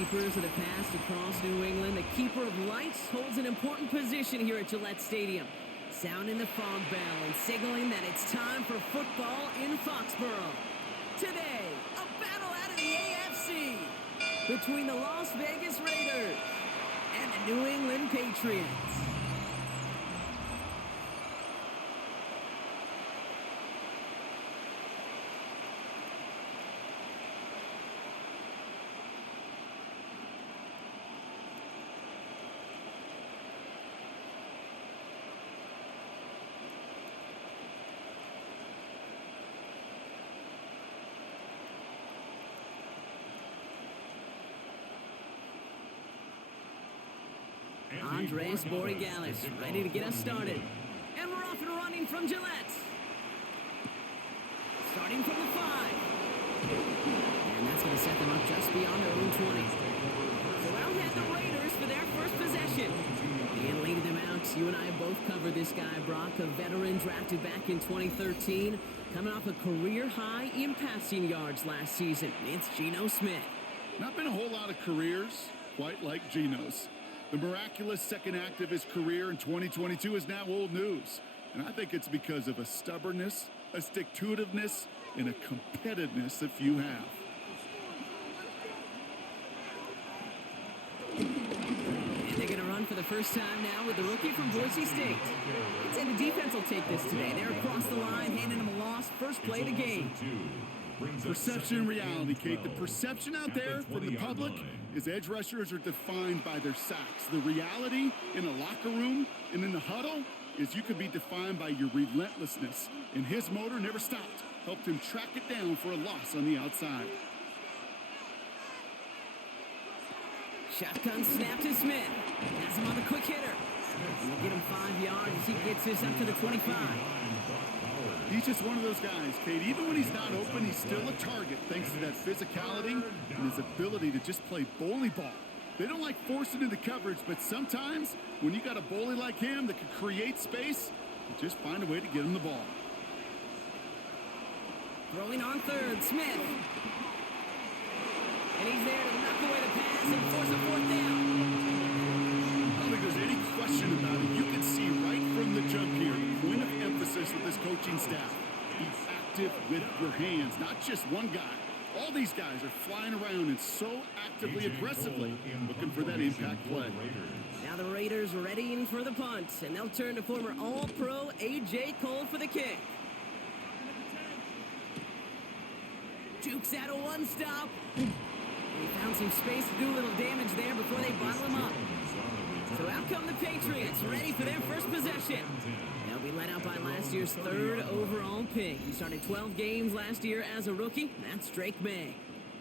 keepers of the past across New England, the keeper of lights holds an important position here at Gillette Stadium, sounding the fog bell and signaling that it's time for football in Foxborough. Today, a battle out of the AFC between the Las Vegas Raiders and the New England Patriots. Andres Borregales ready to get us started. And we're off and running from Gillette. Starting from the 5. And that's going to set them up just beyond their own 20. So out head the Raiders for their first possession. And leading them out, you and I both covered this guy, Brock, a veteran drafted back in 2013, coming off a career high in passing yards last season. It's Geno Smith. Not been a whole lot of careers quite like Geno's. The miraculous second act of his career in 2022 is now old news. And I think it's because of a stubbornness, a stick-to-itiveness, and a competitiveness that few have. And they're going to run for the first time now with the rookie from Boise State. I'd say the defense will take this today. They're across the line, handing him a loss, first play of the game. Perception and reality, Kate. The perception out there from the public is edge rushers are defined by their sacks. The reality in a locker room and in the huddle is you could be defined by your relentlessness. And his motor never stopped. Helped him track it down for a loss on the outside. Shotgun snap to Smith. Has him on the quick hitter. He'll get him 5 yards as he gets this up to the 25. He's just one of those guys, Kate. Even when he's not open, he's still a target thanks to that physicality and his ability to just play bully ball. They don't like forcing into coverage, but sometimes when you got a bully like him that can create space, you just find a way to get him the ball. Throwing on third, Smith. And he's there to knock away the pass and force a fourth down. I don't think there's any question about it. You can see right from the jump here, the point of emphasis with this coaching staff. Be active with your hands, not just one guy. All these guys are flying around and so actively, aggressively looking for that impact play. Now the Raiders readying for the punt, and they'll turn to former All-Pro A.J. Cole for the kick. Jukes out a one-stop. He found some space to do a little damage there before they bottle him up. So out come the Patriots, ready for their first possession. They'll be led out by last year's 3rd overall pick. He started 12 games last year as a rookie. That's Drake May.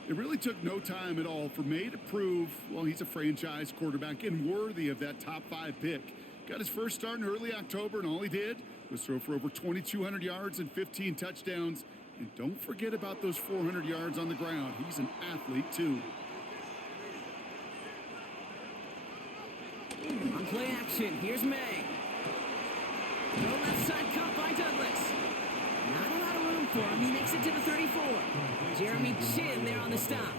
It really took no time at all for May to prove, well, he's a franchise quarterback and worthy of that top 5 pick. Got his first start in early October, and all he did was throw for over 2,200 yards and 15 touchdowns. And don't forget about those 400 yards on the ground. He's an athlete, too. On play action, here's May. No left side cut by Douglas. Not a lot of room for him. He makes it to the 34. Jeremy Chin there on the stop.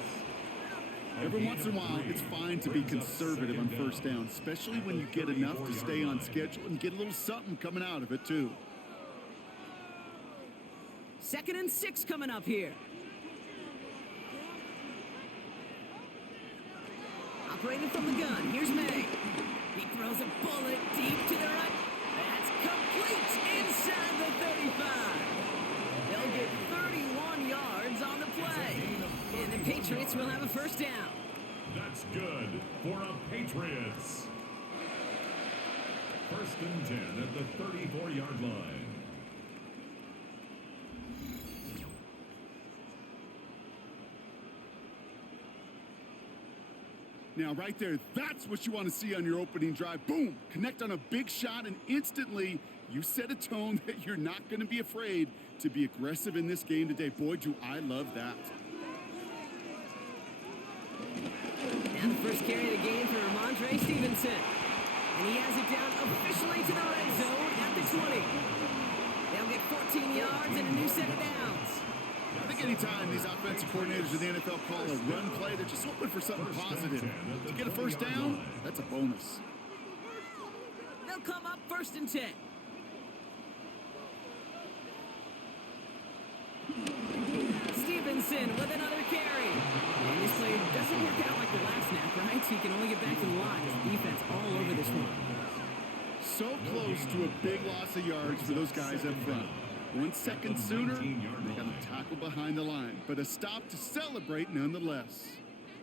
Every once in a while, it's fine to be conservative on first down, especially when you get enough to stay on schedule and get a little something coming out of it, too. 2nd and 6 coming up here. Operating from the gun, here's May. He throws a bullet deep to the right. That's complete inside the 35. They'll get 31 yards on the play. And the Patriots will have a first down. That's good for a Patriots. 1st and 10 at the 34-yard line. Now, right there, that's what you want to see on your opening drive. Boom! Connect on a big shot, and instantly you set a tone that you're not going to be afraid to be aggressive in this game today. Boy, do I love that. And the first carry of the game for Ramondre Stevenson. And he has it down officially to the red zone at the 20. They'll get 14 yards and a new set of downs. I think think anytime these offensive coordinators in the NFL call a run play, they're just hoping for something positive. To get a first down, that's a bonus. They'll come up 1st and 10. Stevenson with another carry. And this play doesn't work out like the last snap, right? He can only get back to the line as the defense all over this one. So close to a big loss of yards for those guys up front. 1 second sooner, they got a tackle behind the line, but a stop to celebrate nonetheless.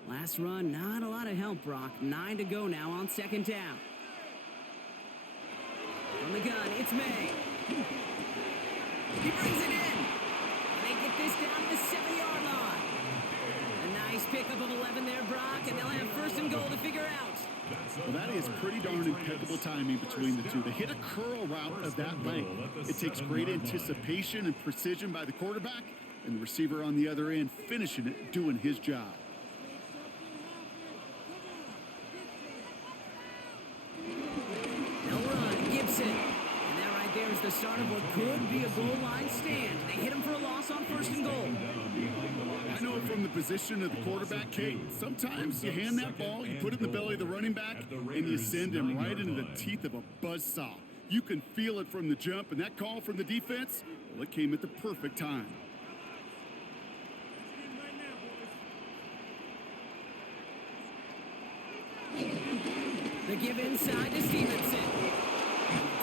Last run, not a lot of help, Brock. 9 to go now on 2nd down. From the gun, it's May. He brings it in. They get this down to the 7-yard line. A nice pickup of 11 there, Brock, and they'll have 1st and goal to figure out. Well, that is pretty darn impeccable timing between the two. They hit a curl route of that length. It takes great anticipation and precision by the quarterback, and the receiver on the other end finishing it, doing his job. They'll run, Gibson. And that right there is the start of what could be a goal line stand. They hit him for a loss on 1st and goal. I know from the position of the quarterback, Kate, sometimes you hand that ball, you put it in the belly of the running back, and you send him right into the teeth of a buzzsaw. You can feel it from the jump, and that call from the defense, well, it came at the perfect time. The give inside to Stevenson.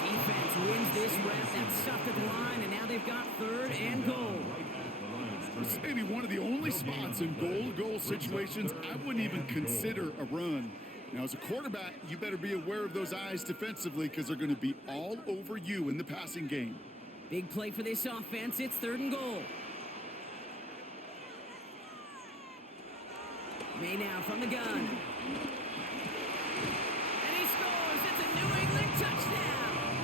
Defense wins this rep. That's stuffed at the line, and now they've got 3rd and goal. It's maybe one of the only spots in goal-to-goal situations I wouldn't even consider a run. Now, as a quarterback, you better be aware of those eyes defensively because they're going to be all over you in the passing game. Big play for this offense. It's 3rd and goal. May now from the gun. And he scores. It's a New England touchdown.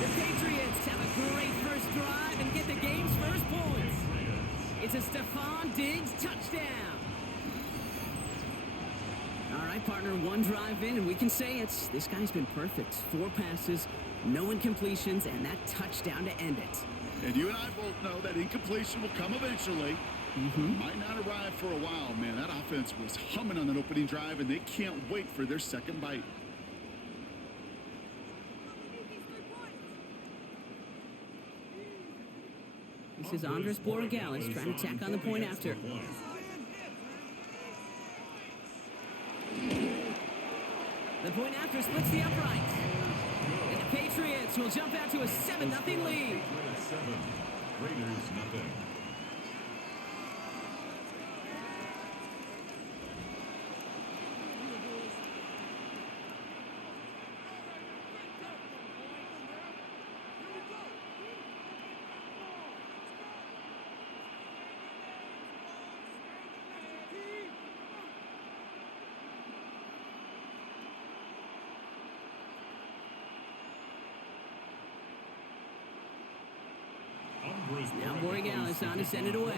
The Patriots have a great first drive and get the game's first points. It's a Stephon Diggs touchdown. All right, partner, 1 drive in, and we can say it's this guy's been perfect. 4 passes, no incompletions, and that touchdown to end it. And you and I both know that incompletion will come eventually. Might not arrive for a while, man. That offense was humming on that opening drive, and they can't wait for their second bite. This is Andres Borregales trying to tack on the point after. The point after splits the upright. And the Patriots will jump out to a 7-0 lead. Raiders nothing. Now Borregales on to send it away.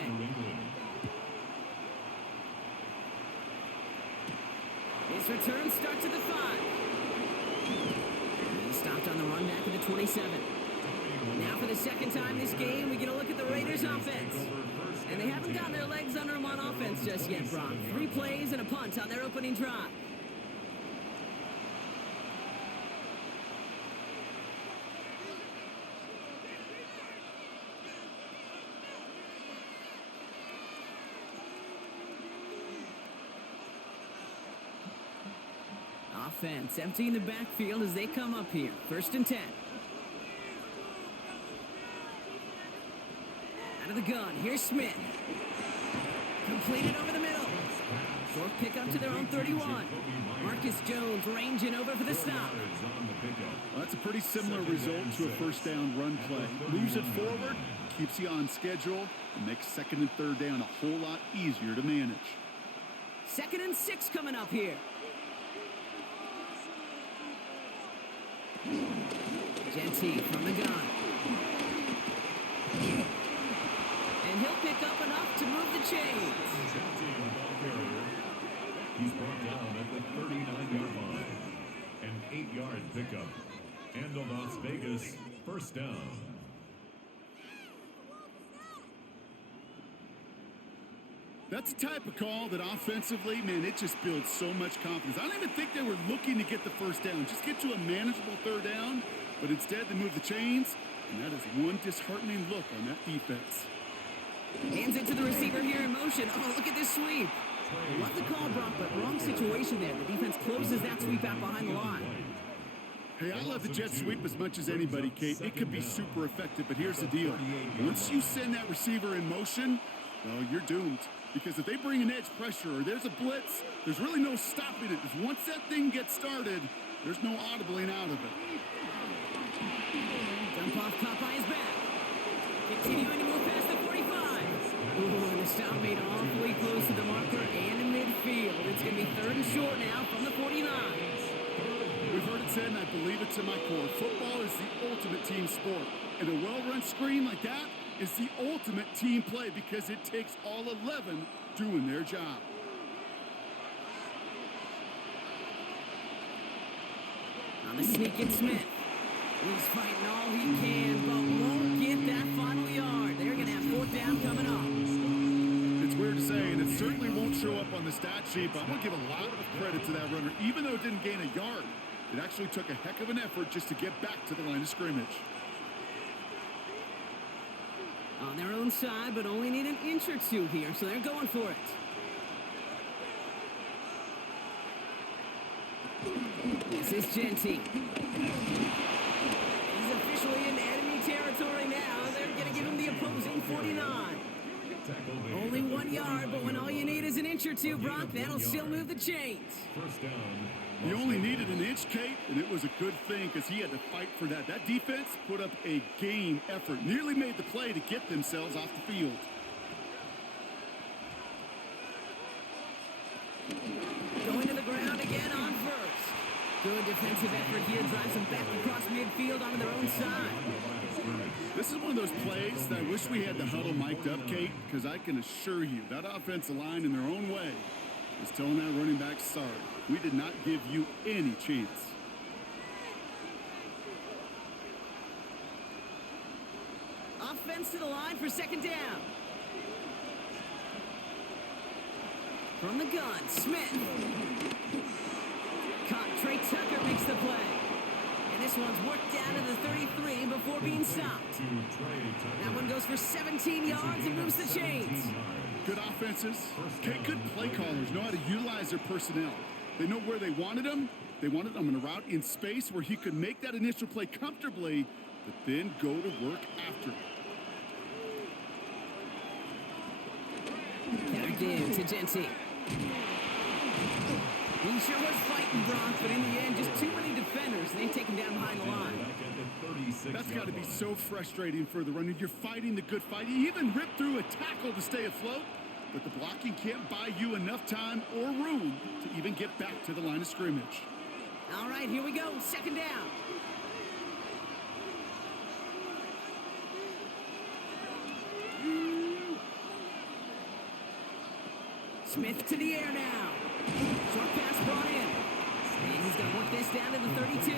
His return starts at the 5. He stopped on the run back at the 27. Now for the 2nd time this game, we get a look at the Raiders offense. And they haven't gotten their legs under them on offense just yet, Brock. 3 plays and a punt on their opening drive. Offense emptying the backfield as they come up here. 1st and 10. Out of the gun, here's Smith. Completed over the middle. Short pickup to their own 31. Marcus Jones ranging over for the stop. Well, that's a pretty similar result to a 1st down run play. Moves it forward, keeps you on schedule, and makes 2nd and 3rd down a whole lot easier to manage. 2nd and 6 coming up here. Genty from the gun. And he'll pick up enough to move the chains. He's brought down at the 39-yard line. An 8-yard pickup. And the Las Vegas 1st down. That's the type of call that offensively, man, it just builds so much confidence. I don't even think they were looking to get the first down, just get to a manageable third down, but instead they move the chains, and that is one disheartening look on that defense. Hands it to the receiver here in motion. Oh, look at this sweep. Love the call, Brock, but wrong situation there. The defense closes that sweep out behind the line. Hey, I love the jet sweep as much as anybody, Kate. It could be super effective, but here's the deal. Once you send that receiver in motion, well, you're doomed. Because if they bring an edge pressure or there's a blitz, there's really no stopping it. Because once that thing gets started, there's no audibling out of it. Dump off caught by his back. Continuing to move past the 45. Ooh, and the stop made awfully close to the marker and in midfield. It's going to be 3rd and short now from the 49. We've heard it said, and I believe it to my core. Football is the ultimate team sport. And a well-run screen like that is the ultimate team play because it takes all 11 doing their job. On the sneak in Smith. He's fighting all he can, but won't get that final yard. They're going to have 4th down coming up. It's weird to say, and it certainly won't show up on the stat sheet, but I'm going to give a lot of credit to that runner. Even though it didn't gain a yard, it actually took a heck of an effort just to get back to the line of scrimmage. On their own side, but only need an inch or two here, so they're going for it. This is Genty. He's officially in enemy territory now. They're going to give him the opposing 49. Only 1 yard, but when all you need is an inch or two, Brock, that'll still move the chains. First down. He only needed an inch, Kate, and it was a good thing because he had to fight for that. That defense put up a game effort, nearly made the play to get themselves off the field. Going to the ground again on first. Good defensive effort here, drives them back across midfield onto their own side. This is one of those plays that I wish we had the huddle mic'd up, Kate, because I can assure you that offensive line in their own way is telling that running back, sorry, we did not give you any chance. Offense to the line for 2nd down. From the gun, Smith. Caught. Trey Tucker makes the play. And this one's worked down to the 33 before being stopped. That one goes for 17 yards and moves the chains. Good offenses. Okay, good play callers know how to utilize their personnel. They know where they wanted him. They wanted him in a route in space where he could make that initial play comfortably, but then go to work after. Again to Genty. He sure was fighting Brock, but in the end, just too many defenders, and they take him down behind the line. That's got to be so frustrating for the runner. You're fighting the good fight. You even rip through a tackle to stay afloat, but the blocking can't buy you enough time or room to even get back to the line of scrimmage. All right, here we go. 2nd down. Smith to the air now. Short pass brought in. And he's going to work this down to the 32.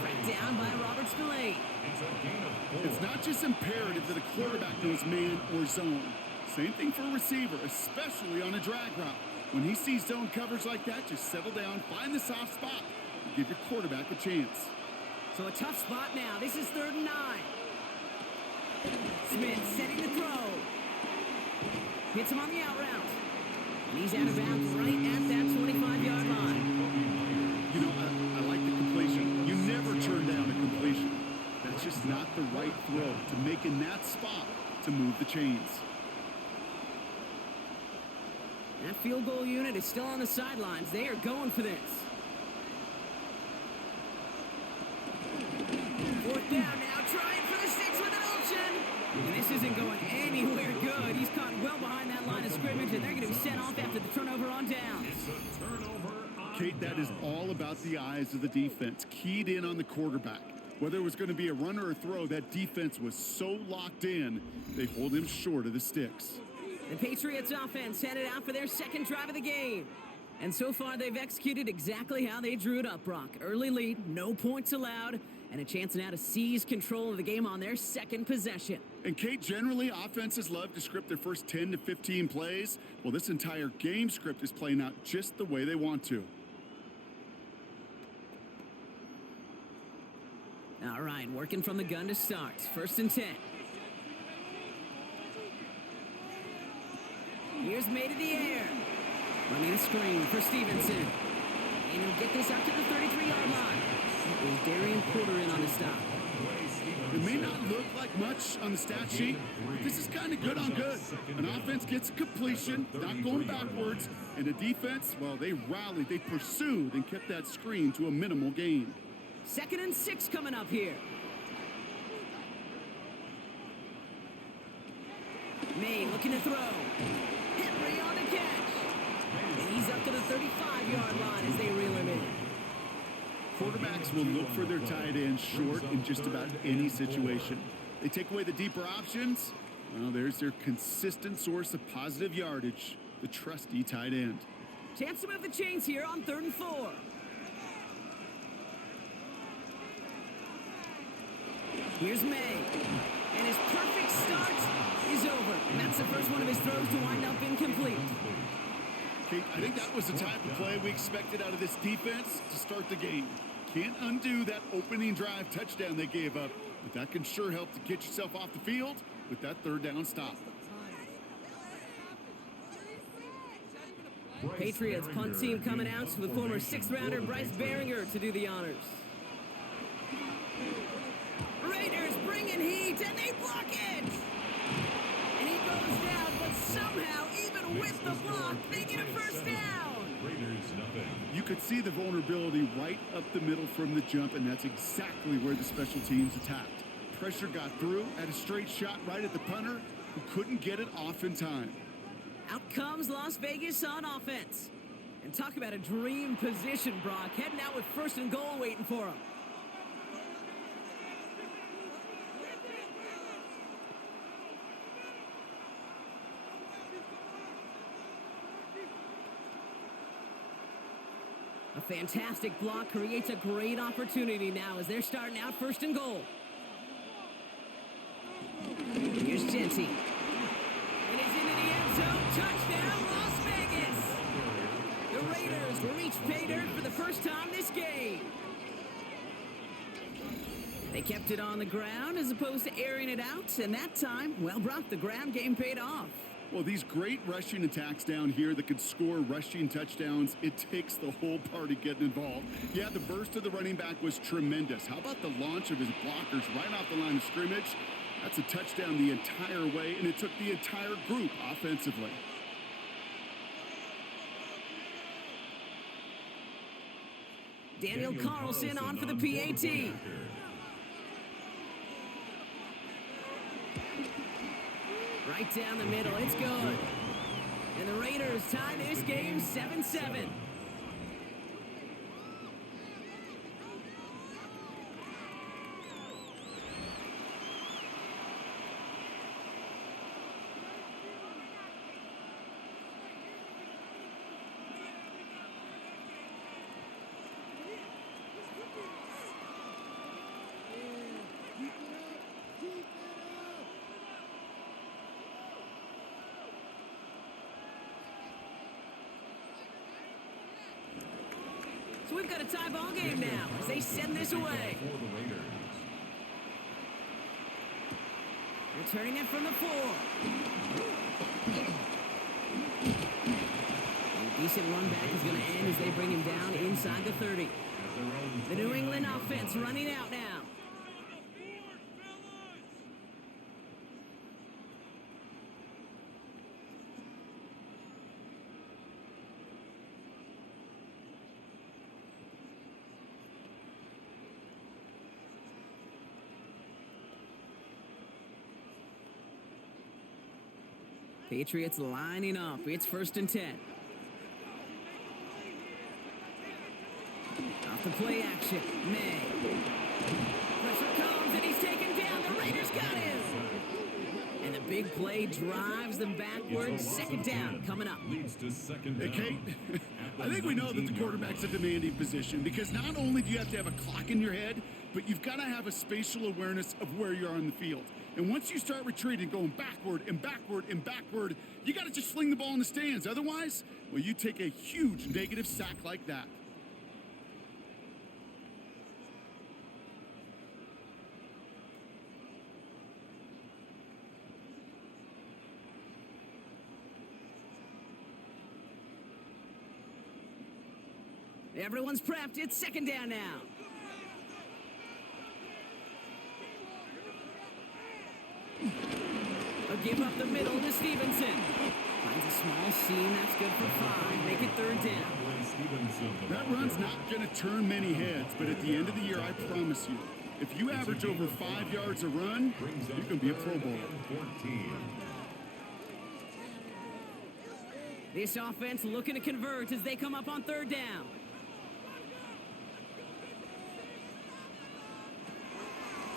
Tracked down by Robert Spillane. It's not just imperative that a quarterback knows man or zone. Same thing for a receiver, especially on a drag route. When he sees zone coverage like that, just settle down, find the soft spot, and give your quarterback a chance. So a tough spot now. This is 3rd and 9. Smith setting the throw. Hits him on the out route. And he's out of bounds right at that 25-yard line. You know, I like the completion. You never turn down a completion. That's just not the right throw to make in that spot to move the chains. That field goal unit is still on the sidelines. They are going for this. 4th down now, trying for the 6 with an option. And this isn't going anywhere good. He's caught well behind that line of scrimmage, and they're going to be sent off after the turnover on downs. Kate, that is all about the eyes of the defense, keyed in on the quarterback. Whether it was going to be a run or a throw, that defense was so locked in, they hold him short of the sticks. The Patriots offense headed out for their 2nd drive of the game. And so far, they've executed exactly how they drew it up, Brock. Early lead, no points allowed, And a chance now to seize control of the game on their second possession. And Kate, generally, offenses love to script their first 10 to 15 plays. Well, this entire game script is playing out just the way they want to. All right, working from the gun to start. 1st and 10. Here's made in the air. Running a screen for Stevenson. And he'll get this up to the 33-yard line. There's Darian Porter in on the stop. It may not look like much on the stat sheet, but this is kind of good on good. An offense gets a completion, not going backwards, and the defense, well, they rallied, they pursued, and kept that screen to a minimal gain. 2nd and 6 coming up here. May looking to throw. Henry on the catch. And he's up to the 35-yard line as they reel him in. Quarterbacks will look for their tight end short in just about any situation. They take away the deeper options. Well, there's their consistent source of positive yardage, the trusty tight end. Chance to move the chains here on 3rd and 4. Here's May. And his perfect start is over. And that's the first one of his throws to wind up incomplete. Kate, I think that was the type of play we expected out of this defense to start the game. Can't undo that opening drive touchdown they gave up, but that can sure help to get yourself off the field with that 3rd down stop. Patriots punt team coming out with former 6th-rounder Bryce Baringer to do the honors. Raiders bringing heat, and they block it! And he goes down, but somehow, even with the block, they get a 1st down! You could see the vulnerability right up the middle from the jump, and that's exactly where the special teams attacked. Pressure got through, had a straight shot right at the punter, who couldn't get it off in time. Out comes Las Vegas on offense. And talk about a dream position, Brock. Heading out with 1st and goal waiting for him. A fantastic block creates a great opportunity now as they're starting out 1st and goal. Here's Genty. And he's into the end zone. Touchdown, Las Vegas. The Raiders reach pay dirt for the first time this game. They kept it on the ground as opposed to airing it out. And that time, well, Brock, the ground game paid off. Well, these great rushing attacks down here that could score rushing touchdowns, it takes the whole party getting involved. Yeah, the burst of the running back was tremendous. How about the launch of his blockers right off the line of scrimmage? That's a touchdown the entire way, and it took the entire group offensively. Daniel Carlson on for the PAT. Right down the middle, it's good. And the Raiders tie this game 7-7. So we've got a tie ball game now as they send this away. Returning it from the 4. And a decent run back is going to end as they bring him down inside the 30. The New England offense running out now. Patriots lining up. It's 1st and 10. Off the play action. May. Pressure comes and he's taken down. The Raiders got him. And the big play drives them backwards. 2nd down coming up. Hey, Kate, I think we know that the quarterback's a demanding position because not only do you have to have a clock in your head, but you've got to have a spatial awareness of where you are on the field. And once you start retreating, going backward and backward and backward, you got to just fling the ball in the stands. Otherwise, well, you take a huge negative sack like that. Everyone's prepped. It's second down now. A give up the middle to Stevenson. Finds a small seam. That's good for 5. Make it third down. That run's not going to turn many heads, but at the end of the year, I promise you, if you average over 5 yards a run, you're going to be a Pro Bowler. This offense looking to convert as they come up on third down.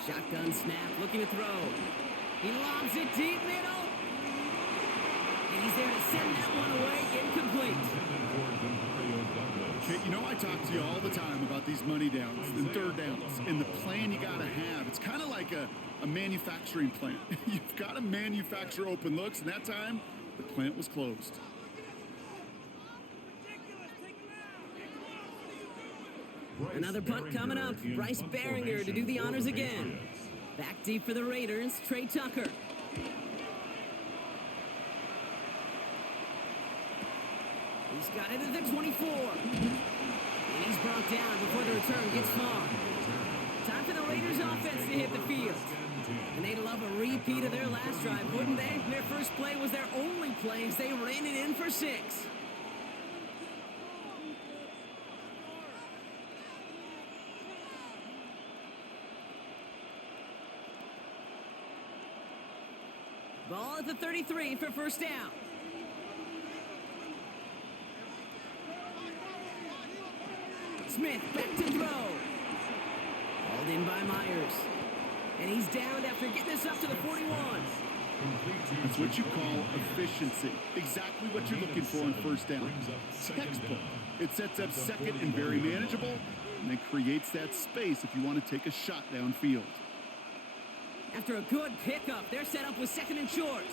Shotgun snap, looking to throw. He lobs it deep middle. And he's there to send that one away, incomplete. Okay, you know I talk to you all the time about these money downs and third downs and the plan you got to have. It's kind of like a manufacturing plant. You've got to manufacture open looks, and that time, the plant was closed. Another punt coming up. Bryce Behringer to do the honors again. Back deep for the Raiders, Trey Tucker. He's got it at the 24. And he's brought down before the return gets far. Time for the Raiders offense to hit the field. And they'd love a repeat of their last drive, wouldn't they? Their first play was their only play as they ran it in for 6. Ball at the 33 for first down. Smith back to throw. Hauled in by Myers. And he's down after getting this up to the 41. That's what you call efficiency. Exactly what you're looking for on first down. Textbook. It sets up second and very manageable, and then creates that space if you want to take a shot downfield. After a good pickup, their setup was second and short.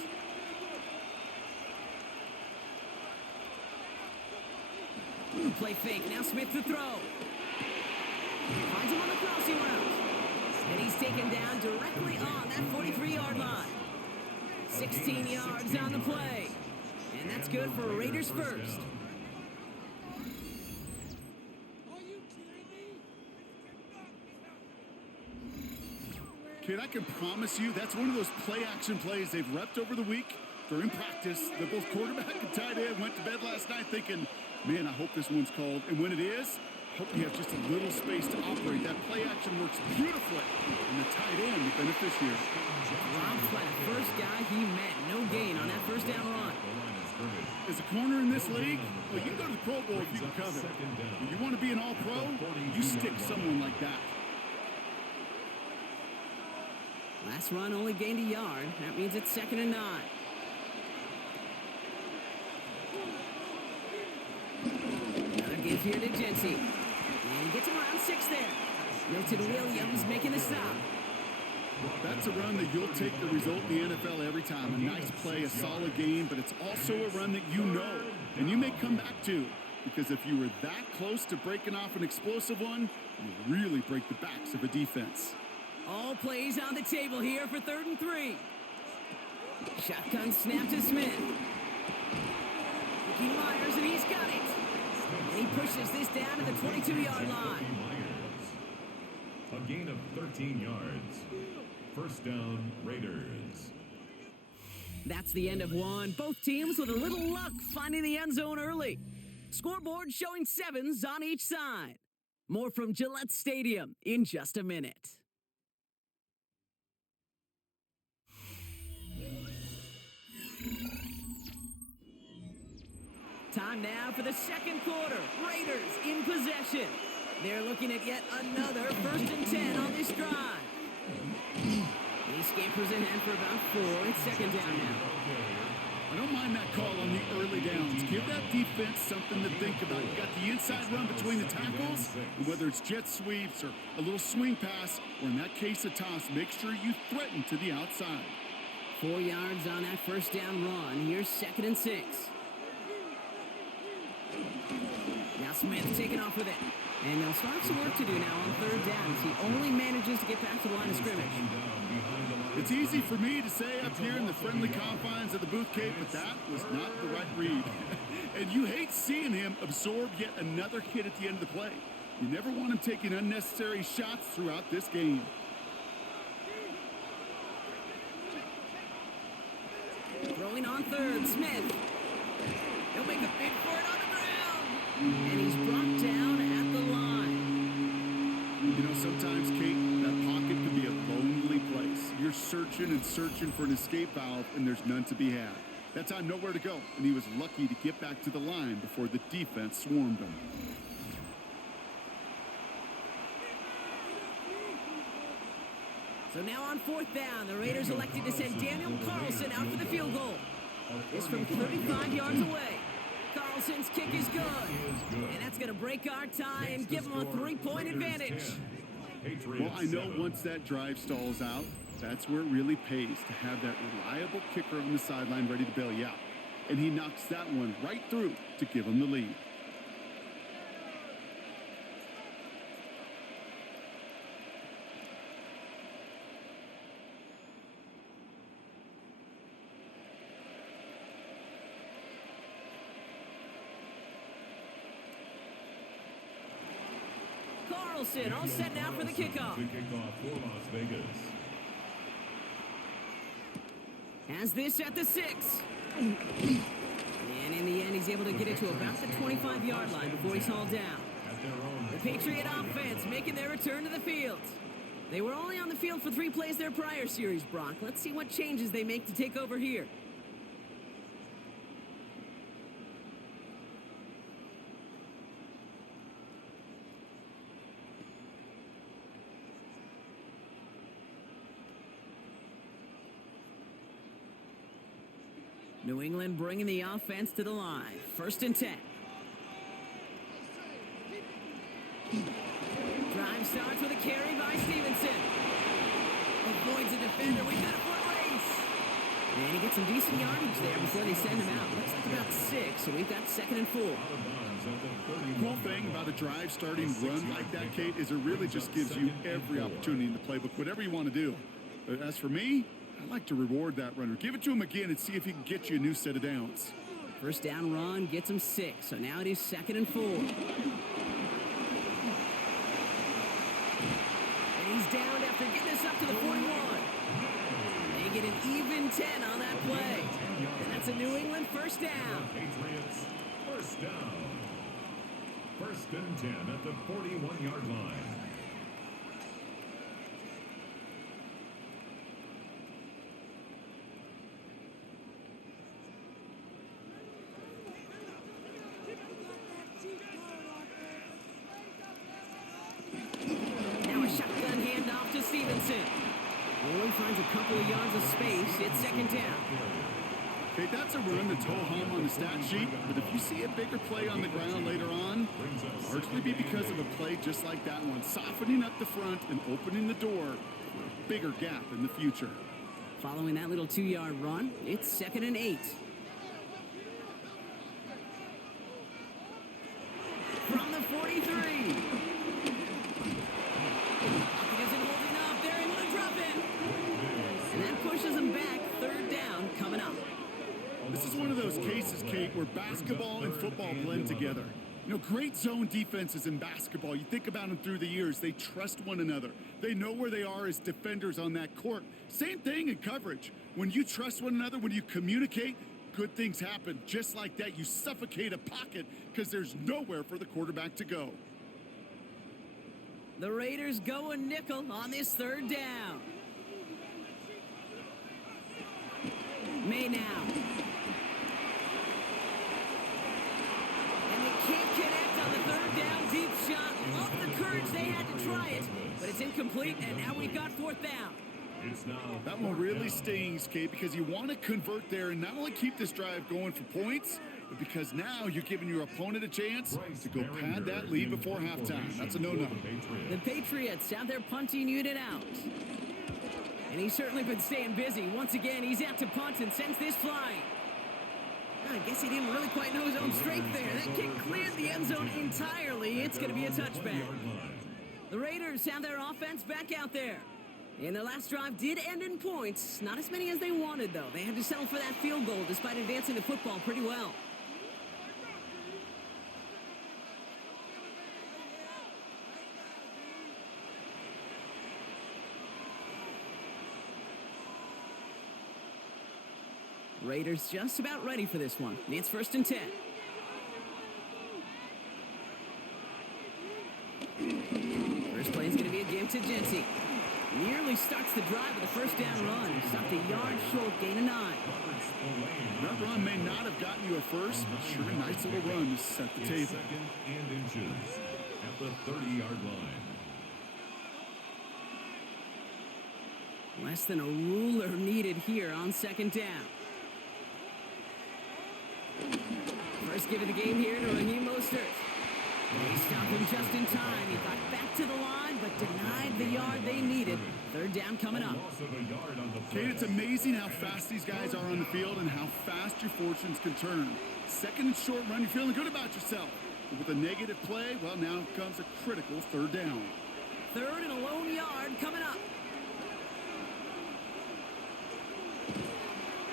Play fake, now Smith to throw. Finds him on the crossing route. And he's taken down directly on that 43-yard line. 16 yards on the play. And that's good for Raiders first. Kid, I can promise you that's one of those play-action plays they've repped over the week during practice. The both quarterback and tight end went to bed last night thinking, man, I hope this one's called. And when it is, hope you have just a little space to operate. That play-action works beautifully. And the tight end, the beneficiary. Robbed by the first guy he met. No gain on that first down run. As a corner in this league, well, you can go to the Pro Bowl if you can cover. If you want to be an all-pro, you stick someone like that. Last run only gained a yard. That means it's second and 9. Another give here to Jency. And he gets around 6 there. Milton Williams making the stop. That's a run that you'll take the result in the NFL every time. A nice play, a solid game, but it's also a run that you know and you may come back to. Because if you were that close to breaking off an explosive one, you really break the backs of a defense. All plays on the table here for 3rd and 3. Shotgun snap to Smith. Ricky Myers, and he's got it. And he pushes this down to the 22-yard line. A gain of 13 yards. First down, Raiders. That's the end of one. Both teams with a little luck finding the end zone early. Scoreboard showing 7s on each side. More from Gillette Stadium in just a minute. Time now for the second quarter. Raiders in possession. They're looking at yet another 1st and 10 on this drive. He scampers ahead for about 4. It's second down now. I don't mind that call on the early downs. Give that defense something to think about. You got the inside run between the tackles, and whether it's jet sweeps or a little swing pass, or in that case a toss, make sure you threaten to the outside. 4 yards on that first down run. Here's 2nd and 6. Now Smith taking off with it. And they'll start some work to do now on 3rd down as he only manages to get back to the line of scrimmage. It's easy for me to say up here in the friendly confines of the booth, Kate, but that was not the right read. And you hate seeing him absorb yet another hit at the end of the play. You never want him taking unnecessary shots throughout this game. Throwing on 3rd, Smith. He'll make a big for it on the ground. And he's brought down at the line. You know, sometimes, Kate, that pocket can be a lonely place. You're searching and searching for an escape valve, and there's none to be had. That time, nowhere to go, and he was lucky to get back to the line before the defense swarmed him. So now on 4th down, the Raiders elected to send Daniel Carlson out for the field goal. It's from 35 yards away. Carlson's kick is good. And that's going to break our tie and give them a 3-point advantage. Well, I know once that drive stalls out, that's where it really pays to have that reliable kicker on the sideline ready to bail you out. And he knocks that one right through to give him the lead. Carlson all set now for the kickoff. The kickoff for Las Vegas. Has this at the 6. And in the end, he's able to get it to about the 25-yard line before he's hauled down. The Patriot offense making their return to the field. They were only on the field for 3 plays their prior series, Brock. Let's see what changes they make to take over here. New England bringing the offense to the line. 1st and 10. Drive starts with a carry by Stevenson. Avoids a defender. We've got a foot race. And he gets some decent yardage there before they send him out. Looks like about 6, so we've got 2nd and 4. The cool thing about a drive starting run like that, Kate, is it really just gives you every opportunity in the playbook, whatever you want to do. But as for me, I like to reward that runner. Give it to him again and see if he can get you a new set of downs. 1st down run gets him 6, so now it is 2nd and 4. And he's down after getting us up to the 41. They get an even 10 on that play. And that's a New England 1st down. Patriots, 1st down. 1st and 10 at the 41-yard line. Stevenson. Only finds a couple of yards of space. It's 2nd down. Okay, that's a run that's ho-hum on the stat sheet, but if you see a bigger play on the ground later on, it'll largely be because of a play just like that one, softening up the front and opening the door for a bigger gap in the future. Following that little 2-yard run, it's 2nd and 8. From the 43. Pushes him back. 3rd down coming up. This is one of those cases, Kate, where basketball and football blend together. You know, great zone defenses in basketball. You think about them through the years. They trust one another. They know where they are as defenders on that court. Same thing in coverage. When you trust one another, when you communicate, good things happen. Just like that, you suffocate a pocket because there's nowhere for the quarterback to go. The Raiders go a nickel on this 3rd down. May now. And they can't connect on the 3rd down deep shot. Love the courage they had to try it, but it's incomplete, and now we've got 4th down. It's now That one 4th really down. stings, Kate, because you want to convert there and not only keep this drive going for points, but because now you're giving your opponent a chance to go pad that lead before halftime. That's a no-no. The Patriots have their punting unit out. And he's certainly been staying busy. Once again, he's out to punt and sends this flying. I guess he didn't really quite know his own strength there. That kick cleared the end zone entirely. It's going to be a touchback. The Raiders have their offense back out there. And their last drive did end in points. Not as many as they wanted, though. They had to settle for that field goal despite advancing the football pretty well. Raiders just about ready for this one. It's 1st and 10. First play is going to be a give to Jency. Nearly starts the drive with a first down run. Stopped a yard short, gain of 9. That run may not have gotten you a first, but sure a nice little run to set the table. 2nd and inches at the 30-yard line. Less than a ruler needed here on 2nd down. First give of the game here to Raheem Mostert. They stopped him just in time. He got back to the line, but denied the yard they needed. 3rd down coming up. Loss of a yard on the play. Kate, it's amazing how fast these guys are on the field and how fast your fortunes can turn. 2nd and short run, you're feeling good about yourself. But with a negative play, well, now comes a critical 3rd down. 3rd and a lone yard coming up.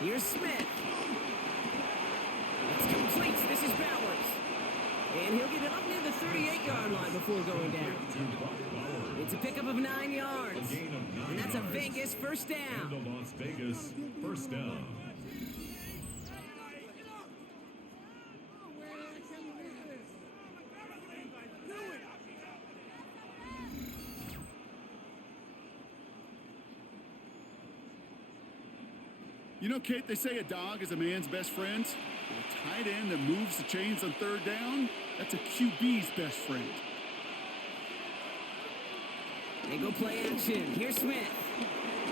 Here's Smith. It's complete. This is Bowers. And he'll get it up near the 38-yard line before going down. It's a pickup of 9 yards. And that's a Vegas first down. And the Las Vegas first down. You know, Kate, they say a dog is a man's best friend. A tight end that moves the chains on 3rd down, that's a QB's best friend. They go play action. Here's Smith.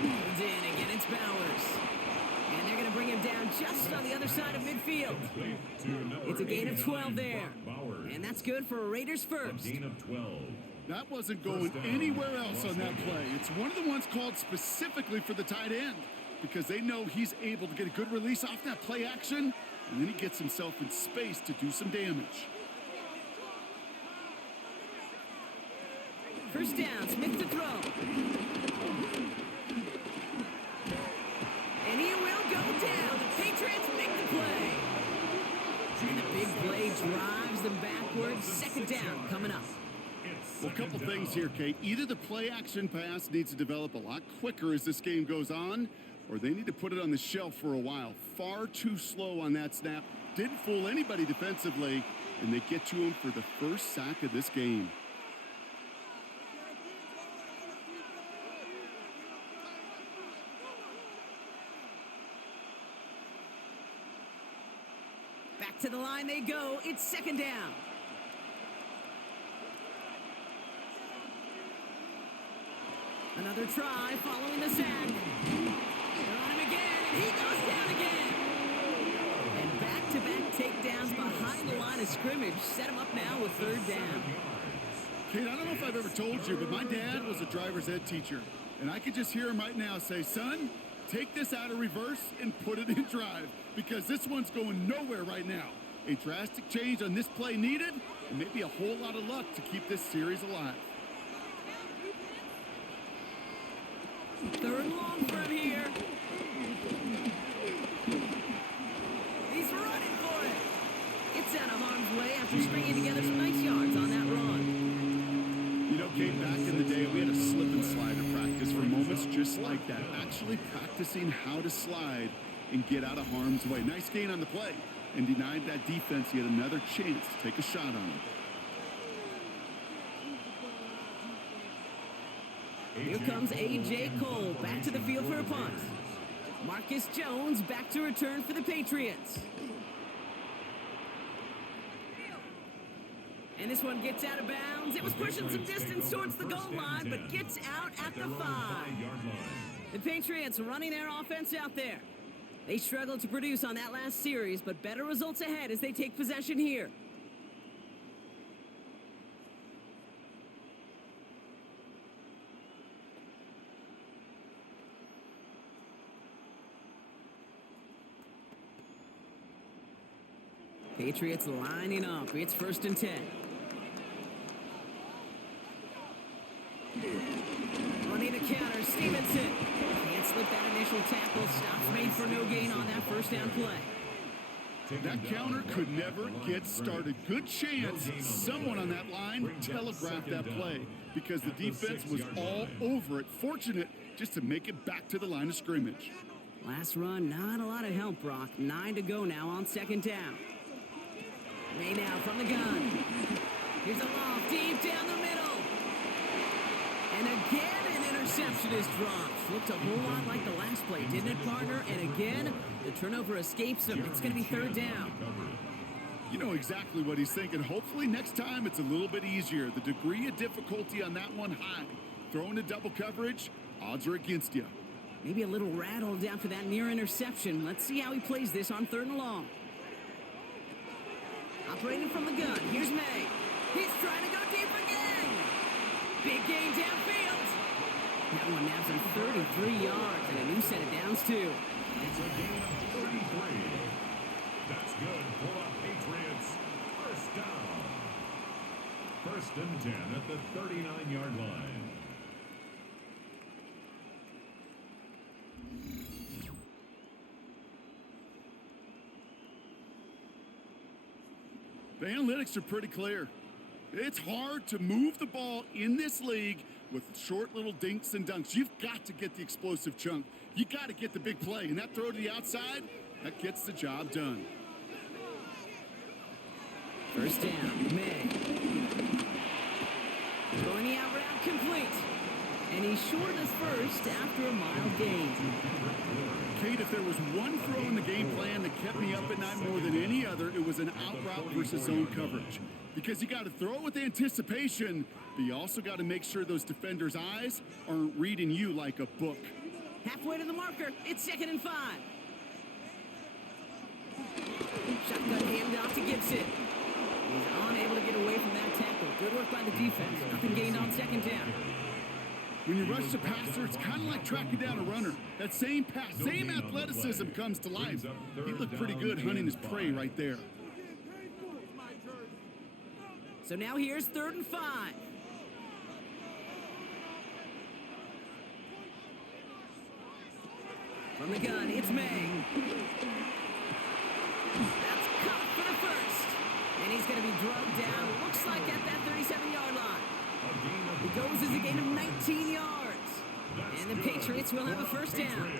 Holds in. Again, it's Bowers. And they're going to bring him down just on the other side of midfield. It's a gain of 12 there. And that's good for a Raiders first. Gain of 12. That wasn't going anywhere else on that play. It's one of the ones called specifically for the tight end because they know he's able to get a good release off that play action, and then he gets himself in space to do some damage. First down, Smith to throw. And he will go down. The Patriots make the play. And the big play drives them backwards. 2nd down coming up. Well, a couple things here, Kate. Either the play action pass needs to develop a lot quicker as this game goes on, or they need to put it on the shelf for a while. Far too slow on that snap. Didn't fool anybody defensively, and they get to him for the first sack of this game. Back to the line they go. It's 2nd down. Another try following the sack. They're on him again, and he goes down again. And back-to-back takedowns behind the line of scrimmage set him up now with 3rd down. Kate, I don't know if I've ever told you, but my dad was a driver's ed teacher. And I could just hear him right now say, son, take this out of reverse and put it in drive, because this one's going nowhere right now. A drastic change on this play needed, and maybe a whole lot of luck to keep this series alive. 3rd and long for him here. He's running for it. It's out of harm's way after stringing together some nice yards on that run. You know, Kate, back in the day, we had a slip and slide to practice for moments just like that. Actually practicing how to slide and get out of harm's way. Nice gain on the play, and denied that defense yet another chance to take a shot on him. Here comes A.J. Cole back to the field for a punt. Marcus Jones back to return for the Patriots. And this one gets out of bounds. It was pushing some distance towards the goal line, but gets out at the 5. The Patriots running their offense out there. They struggled to produce on that last series, but better results ahead as they take possession here. Patriots lining up. It's 1st and 10. Running the counter, Stevenson. Can't slip that initial tackle. Stops made for no gain on that 1st down play. That counter could never get started. Good chance someone on that line telegraphed that play because the defense was all over it. Fortunate just to make it back to the line of scrimmage. Last run, not a lot of help, Brock. 9 to go now on 2nd down. May now from the gun. Here's a loft deep down the middle. And again, an interception is dropped. Looked a whole lot like the last play, didn't it, partner? And again, the turnover escapes him. It's going to be 3rd down. You know exactly what he's thinking. Hopefully next time it's a little bit easier. The degree of difficulty on that one high. Throwing a double coverage, odds are against you. Maybe a little rattled after that near interception. Let's see how he plays this on 3rd and long. Operating from the gun, here's May. He's trying to go deep again. Big gain downfield. That one nabs him 33 yards and a new set of downs, too. It's a gain of 33. That's good for the Patriots. 1st down. 1st and 10 at the 39-yard line. The analytics are pretty clear. It's hard to move the ball in this league with short little dinks and dunks. You've got to get the explosive chunk. You got to get the big play. And that throw to the outside, that gets the job done. 1st down, May. Throwing the out route complete. And he's short of his first after a mild gain. Kate, if there was one throw in the game plan that kept me up at night more than any other, it was an out route versus zone coverage. Because you got to throw it with anticipation, but you also got to make sure those defenders' eyes aren't reading you like a book. Halfway to the marker, it's 2nd and 5. Shotgun handoff to Gibson. He's unable to get away from that tackle. Good work by the defense. Nothing gained on 2nd down. When you rush the passer, it's kind of like tracking down a runner. That same pass, same athleticism comes to life. He looked pretty good hunting his prey right there. So now here's 3rd and 5. From the gun, it's May. That's caught for the 1st. And he's going to be drugged down, looks like at that 37-yard line. It goes as a gain of 19 yards. And the Patriots will have a 1st down.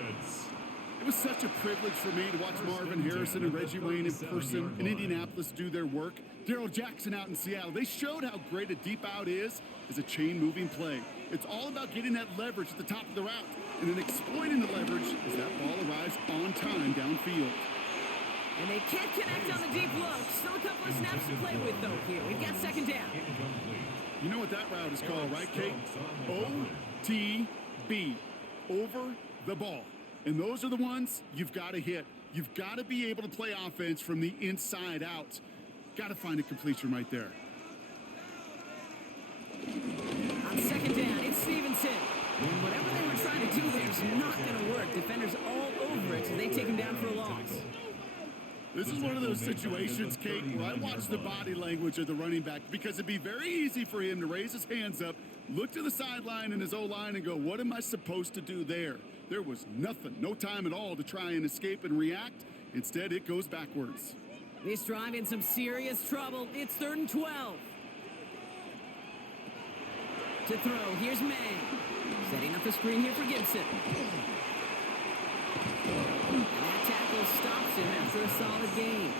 It was such a privilege for me to watch Marvin Harrison and Reggie Wayne in person in Indianapolis do their work. Daryl Jackson out in Seattle. They showed how great a deep out is as a chain-moving play. It's all about getting that leverage at the top of the route and then exploiting the leverage as that ball arrives on time downfield. And they can't connect on the deep look. Still a couple of snaps to play with, though, here. We've got 2nd down. You know what that route is called, right, Kate? OTB. Over the ball. And those are the ones you've got to hit. You've got to be able to play offense from the inside out. Got to find a completion right there. On 2nd down, it's Stevenson. And whatever they were trying to do there is not going to work. Defenders all over it, so they take him down for a loss. This is one of those situations, Kate, where I watch the body language of the running back because it'd be very easy for him to raise his hands up, look to the sideline in his O-line and go, what am I supposed to do there? There was nothing, no time at all to try and escape and react. Instead, it goes backwards. This drive in some serious trouble. It's 3rd and 12. To throw, here's May. Setting up the screen here for Gibson. And that tackle stops him after a solid gain.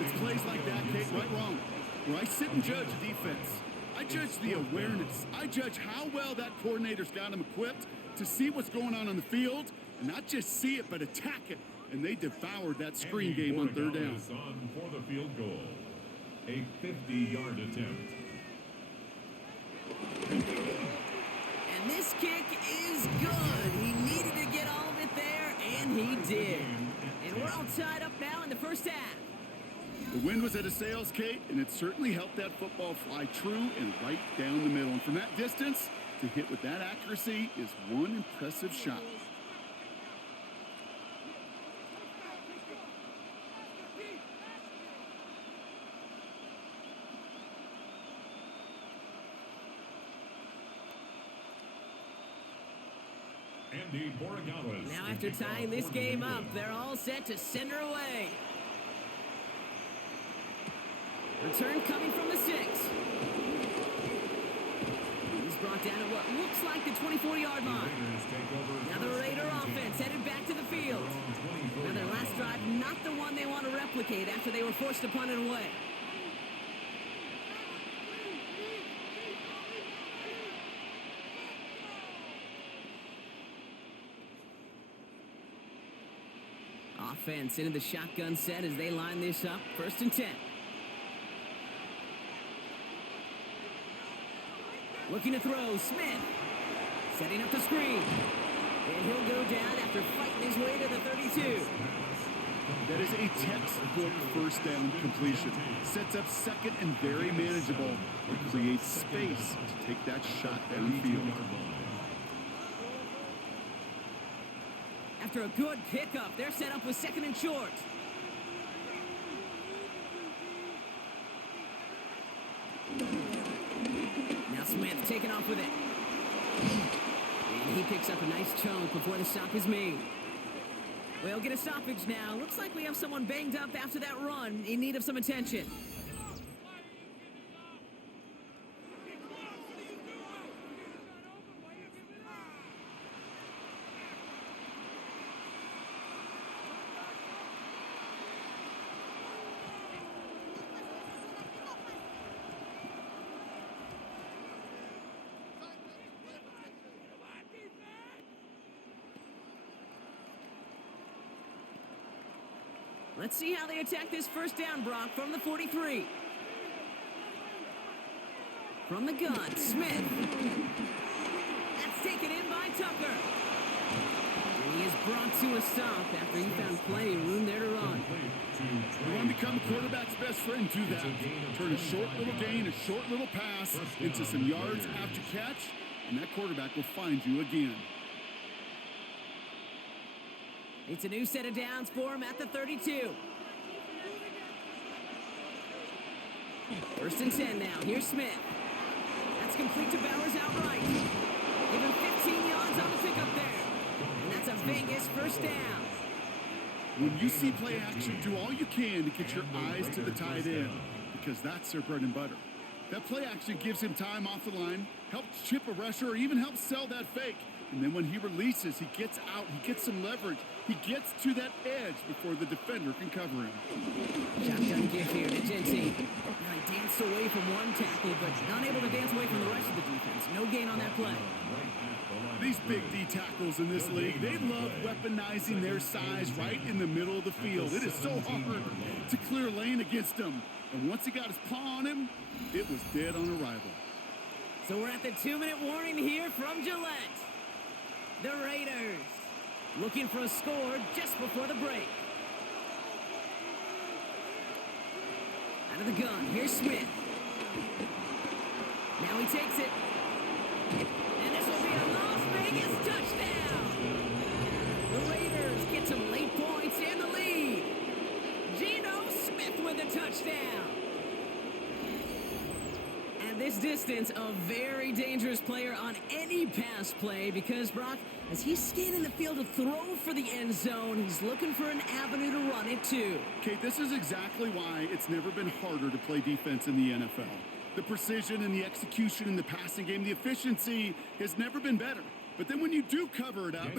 It's plays like that, Kate, right wrong, where I sit and judge a defense. I judge the awareness. I judge how well that coordinator's got him equipped to see what's going on the field, and not just see it, but attack it. And they devoured that screen game on 3rd down. On for the field goal. A 50-yard attempt. And this kick is good. He And he did. And we're all tied up now in the first half. The wind was at a sails, Kate, and it certainly helped that football fly true and right down the middle. And from that distance, to hit with that accuracy is one impressive shot. Now after tying this game up, they're all set to send her away. Return coming from the 6. He's brought down at what looks like the 24-yard line. Now the Raider offense headed back to the field. Now their last drive, not the one they want to replicate after they were forced to punt it away. Offense into the shotgun set as they line this up. 1st and 10. Looking to throw, Smith. Setting up the screen. And he'll go down after fighting his way to the 32. That is a textbook first down completion. Sets up second and very manageable. It creates space to take that shot downfield. After a good pickup, they're set up with 2nd and short. Now Smith taking off with it. And he picks up a nice chunk before the stop is made. We'll get a stoppage now. Looks like we have someone banged up after that run in need of some attention. Let's see how they attack this first down, Brock, from the 43. From the gun, Smith. That's taken in by Tucker. And he is brought to a stop after he found plenty of room there to run. You want to become a quarterback's best friend, do that. Turn a short little gain, a short little pass into some yards after catch, and that quarterback will find you again. It's a new set of downs for him at the 32. 1st and 10 now. Here's Smith. That's complete to Bowers outright. Give him 15 yards on the pickup there. And that's a Vegas first down. When you see play action, do all you can to get your eyes to the tight end, because that's their bread and butter. That play action gives him time off the line, helps chip a rusher, or even helps sell that fake. And then when he releases, he gets out, he gets some leverage. He gets to that edge before the defender can cover him. Shotgun give here to Genty. Now he danced away from one tackle, but not able to dance away from the rest of the defense. No gain on that play. These big D tackles in this league, they love weaponizing their size right in the middle of the field. It is so hard to clear lane against him. And once he got his paw on him, it was dead on arrival. So we're at the 2-minute warning here from Gillette. The Raiders looking for a score just before the break. Out of the gun, here's Smith. Now he takes it. And this will be a Las Vegas touchdown. The Raiders get some late points and the lead. Geno Smith with a touchdown. At this distance, a very dangerous player on any pass play because, Brock, as he's scanning the field to throw for the end zone, he's looking for an avenue to run it too. Kate, this is exactly why it's never been harder to play defense in the NFL. The precision and the execution in the passing game, the efficiency has never been better. But then when you do cover it up,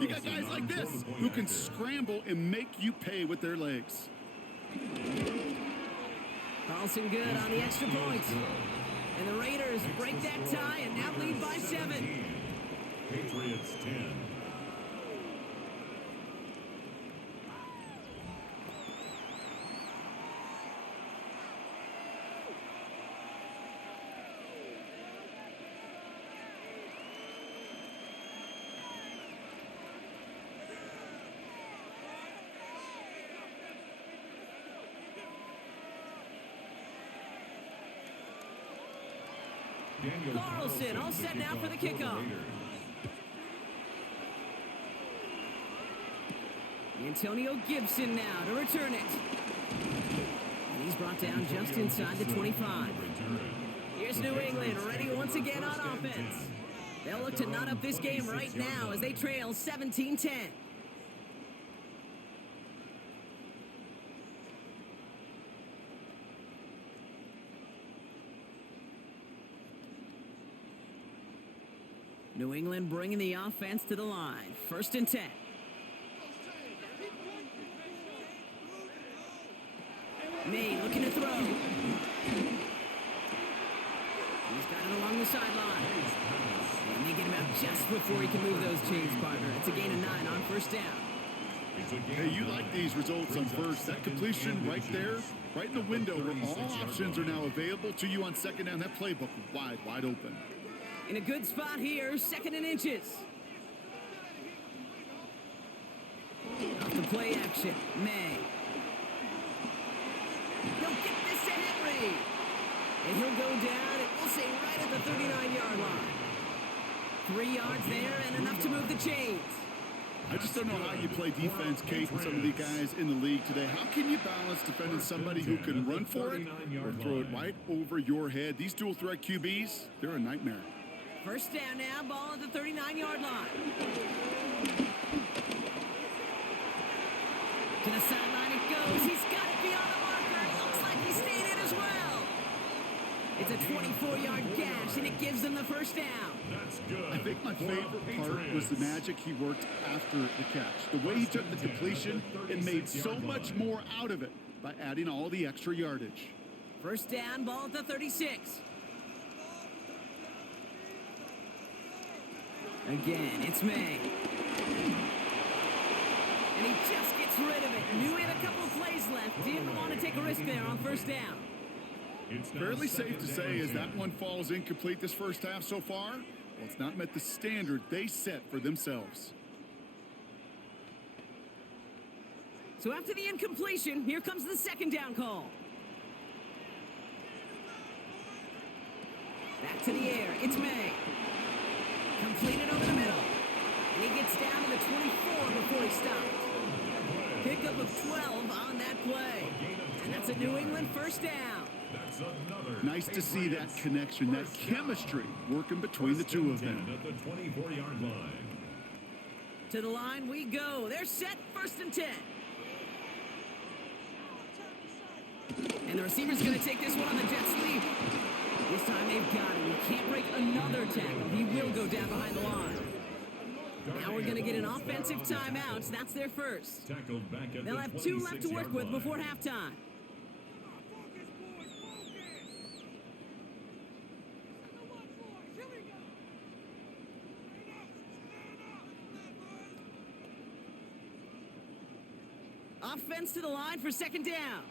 you got guys like this who can scramble and make you pay with their legs. Carlson good on the extra point. And the Raiders break that tie and now lead by 7. Patriots 10. Daniel Carlson all set now for the kickoff. Antonio Gibson now to return it. And he's brought down just inside the 25. Here's New England ready once again on offense. They'll look to knot up this game right now as they trail 17-10. New England bringing the offense to the line. 1st and 10. May looking to throw. He's got it along the sideline. And they get him out just before he can move those chains, partner. It's a gain of 9 on 1st down. Hey, you like these results on first. That completion right there, right in the window where all options are now available to you on 2nd down. That playbook wide open. In a good spot here, 2nd and inches. Off the play action, May. They'll get this to Henry. And he'll go down, and we'll say right at the 39-yard line. 3 yards there and enough to move the chains. I just don't know how you play defense, Kate, with some of the guys in the league today. How can you balance defending somebody who can run for it or throw it right over your head? These dual-threat QBs, they're a nightmare. 1st down now, ball at the 39-yard line. To the sideline it goes. He's got it beyond the marker. It looks like he stayed in as well. It's a 24-yard gash, and it gives them the 1st down. That's good. I think my favorite part was the magic he worked after the catch. The way he took the completion and made so much more out of it by adding all the extra yardage. 1st down, ball at the 36. Again, it's May. And he just gets rid of it. Knew he had a couple of plays left. Didn't want to take a risk there on 1st down. It's Fairly safe to say as that one falls incomplete this first half so far, well, it's not met the standard they set for themselves. So after the incompletion, here comes the 2nd down call. Back to the air. It's May. Completed over the middle. And he gets down to the 24 before he stops. Pickup of 12 on that play. And that's a New England 1st down. That's another. Nice to see that connection, that chemistry working between the two of them. At the 24-yard line. To the line we go. They're set. 1st and 10. And the receiver's going to take this one on the jet sweep. This time they've got him. He can't break another tackle. He will go down behind the line. Now we're going to get an offensive timeout. That's their first. They'll have 2 left to work with before halftime. Offense to the line for 2nd down.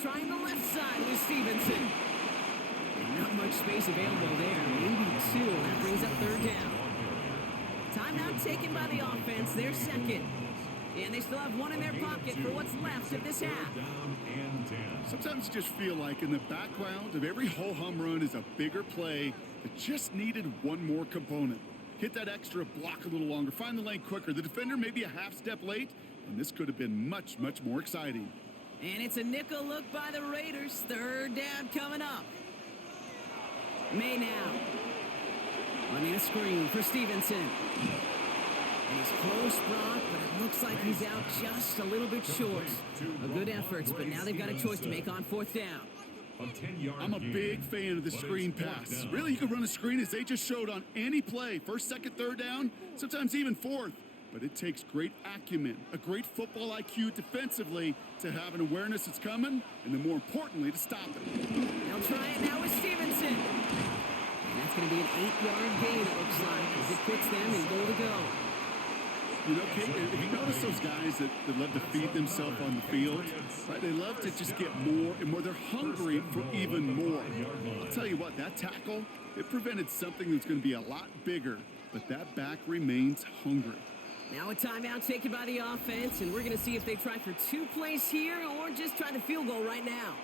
Trying the left side with Stevenson. And not much space available there. Maybe 2. That brings up 3rd down. Timeout taken by the offense. They're 2nd. And they still have 1 in their pocket for what's left of this half. Sometimes you just feel like in the background of every ho-hum run is a bigger play that just needed one more component. Hit that extra block a little longer. Find the lane quicker. The defender may be a half step late, and this could have been much, much more exciting. And it's a nickel look by the Raiders. 3rd down coming up. May now. Running a screen for Stevenson. And he's close, Brock, but it looks like he's out just a little bit short. A good effort, but now they've got a choice to make on 4th down. I'm a big fan of the screen pass. Really, you can run a screen as they just showed on any play. 1st, 2nd, 3rd down, sometimes even 4th. But it takes great acumen, a great football IQ defensively to have an awareness it's coming, and then more importantly, to stop it. They'll try it now with Stevenson. And that's going to be an 8-yard gain, it looks like, as it puts them in goal to go. You know, Kate, if you notice those guys that love to feed themselves on the field, right? They love to just get more and more. They're hungry for even more. I'll tell you what, that tackle, it prevented something that's going to be a lot bigger, but that back remains hungry. Now a timeout taken by the offense, and we're going to see if they try for 2 plays here or just try the field goal right now.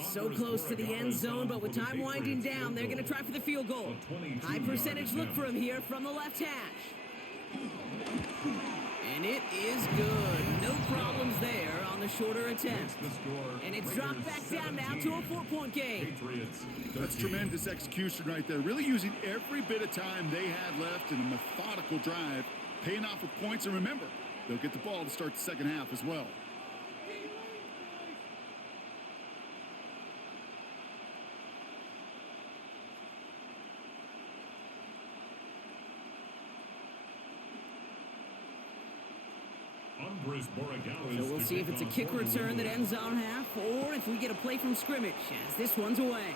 So close to the end zone, but with time winding down, they're going to try for the field goal. High percentage look for him here from the left hash. And it is good. No problems there on the shorter attempt. And it's dropped back down now to a 4-point game. That's tremendous execution right there. Really using every bit of time they had left in a methodical drive, paying off with points. And remember, they'll get the ball to start the second half as well. So we'll see if it's a kick return that ends on half, or if we get a play from scrimmage, as this one's away.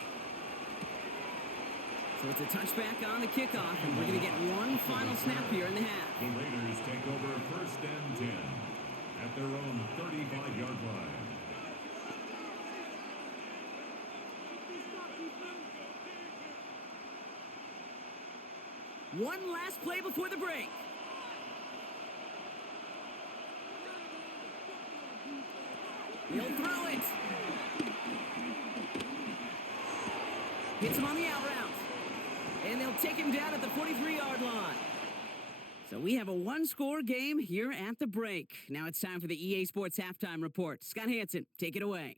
So it's a touchback on the kickoff, and we're going to get one final snap here in the half. The Raiders take over 1st and 10 at their own 35-yard line. One last play before the break. He'll throw it. Hits him on the out route. And they'll take him down at the 43-yard line. So we have a one-score game here at the break. Now it's time for the EA Sports Halftime Report. Scott Hansen, take it away.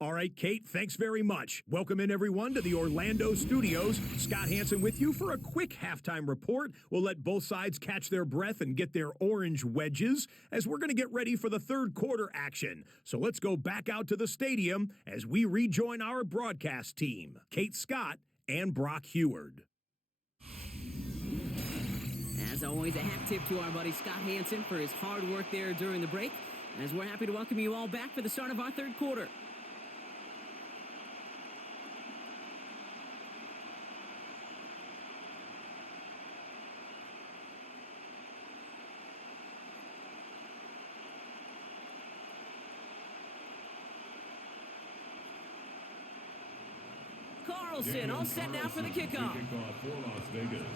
All right, Kate, thanks very much. Welcome in, everyone, to the Orlando studios. Scott Hansen with you for a quick halftime report. We'll let both sides catch their breath and get their orange wedges as we're going to get ready for the third quarter action. So let's go back out to the stadium as we rejoin our broadcast team, Kate Scott and Brock Heward. As always, a hat tip to our buddy Scott Hansen for his hard work there during the break, as we're happy to welcome you all back for the start of our third quarter. Carlson all set now for the kickoff. For Las Vegas.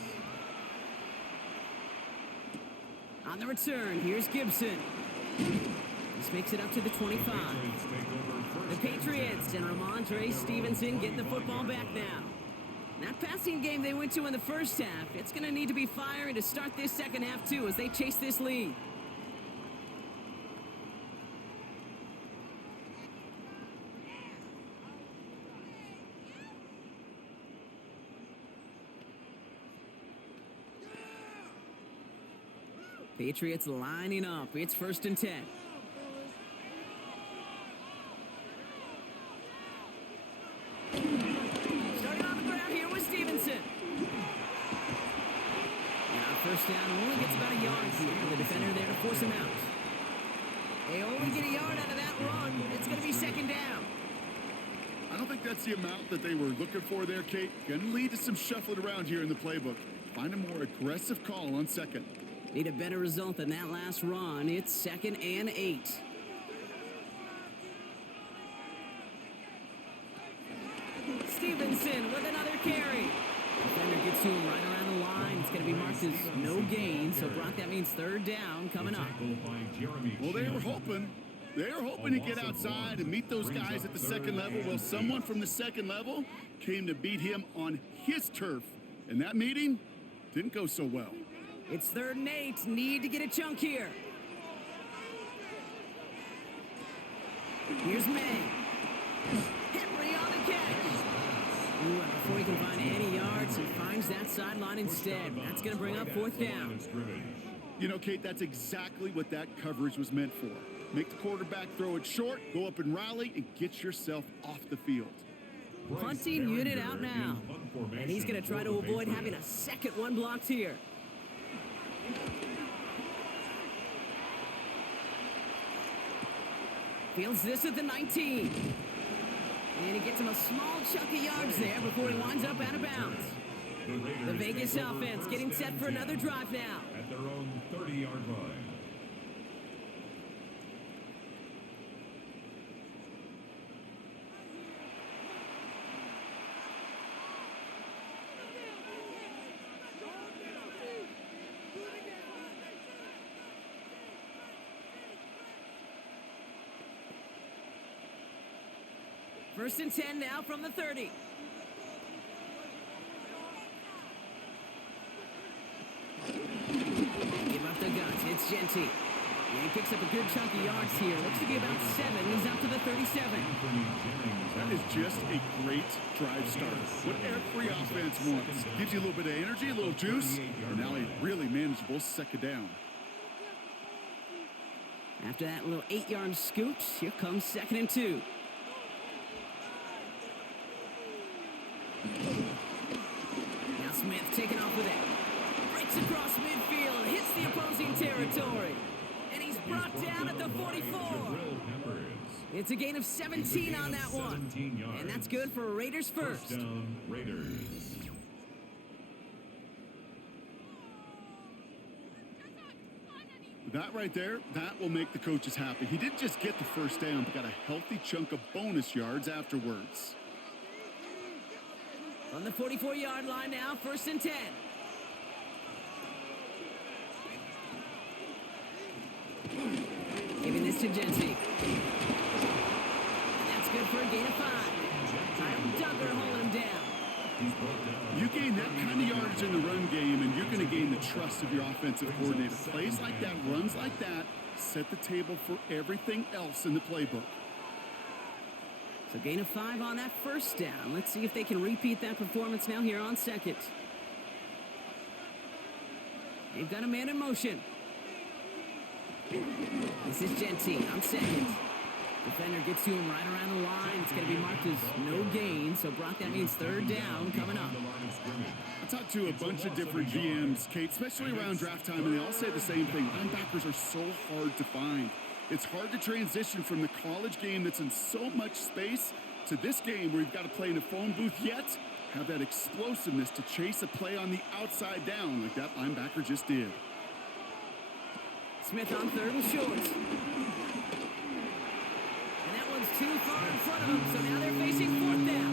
On the return, here's Gibson. This makes it up to the 25. The Patriots and Ramondre Stevenson get the football back now. That passing game they went to in the first half, it's going to need to be firing to start this second half too as they chase this lead. Patriots lining up. It's 1st and 10. Starting on the ground here with Stevenson. And our first down only gets about a yard here. The defender there to force him out. They only get a yard out of that run. It's going to be 2nd down. I don't think that's the amount that they were looking for there, Kate. Going to lead to some shuffling around here in the playbook. Find a more aggressive call on 2nd. Need a better result than that last run. It's 2nd and 8. Stevenson with another carry. Defender gets to him right around the line. It's going to be marked as no gain. So, Brock, that means 3rd down coming up. Well, they were hoping to get outside and meet those guys at the 2nd level. Well, someone from the 2nd level came to beat him on his turf. And that meeting didn't go so well. It's 3rd and 8. Need to get a chunk here. Here's May. Henry on the catch. Ooh, and before he can find any yards, he finds that sideline instead. That's going to bring up 4th down. You know, Kate, that's exactly what that coverage was meant for. Make the quarterback throw it short, go up and rally, and get yourself off the field. Punting unit out now. And he's going to try to avoid having a 2nd one blocked here. Fields this at the 19. And he gets him a small chunk of yards there before he winds up out of bounds. The Vegas offense getting set for another drive now. At their own 30-yard line. First and 10 now from the 30. Give up the guts. It's Genty. And he picks up a good chunk of yards here. Looks to be about 7. He's up to the 37. That is just a great drive start. What every offense wants. Gives you a little bit of energy, a little juice, and now a really manageable second down. After that little 8-yard scoot, here comes 2nd and 2. Now Smith taking off with it. Breaks across midfield, hits the opposing territory. And he's brought down at the 44. It's a gain of 17 on that one. And that's good for Raiders first. Down, Raiders. That right there, that will make the coaches happy. He didn't just get the first down, but got a healthy chunk of bonus yards afterwards. On the 44-yard line now, 1st and 10. Giving this to Genty. And that's good for a gain of 5. Kyle Duggar holding him down. You gain that kind of yardage in the run game, and you're going to gain the trust of your offensive coordinator. Plays like that, runs like that, set the table for everything else in the playbook. So gain of 5 on that first down. Let's see if they can repeat that performance now here on 2nd. They've got a man in motion. This is Genty on 2nd. Defender gets to him right around the line. It's going to be marked as no gain. So, Brock, that means 3rd down coming up. I talked to a bunch of different GMs, Kate, especially around draft time, and they all say the same thing. Linebackers are so hard to find. It's hard to transition from the college game that's in so much space to this game where you've got to play in a phone booth, yet have that explosiveness to chase a play on the outside down like that linebacker just did. Smith on 3rd and short. And that one's too far in front of them, so now they're facing 4th down.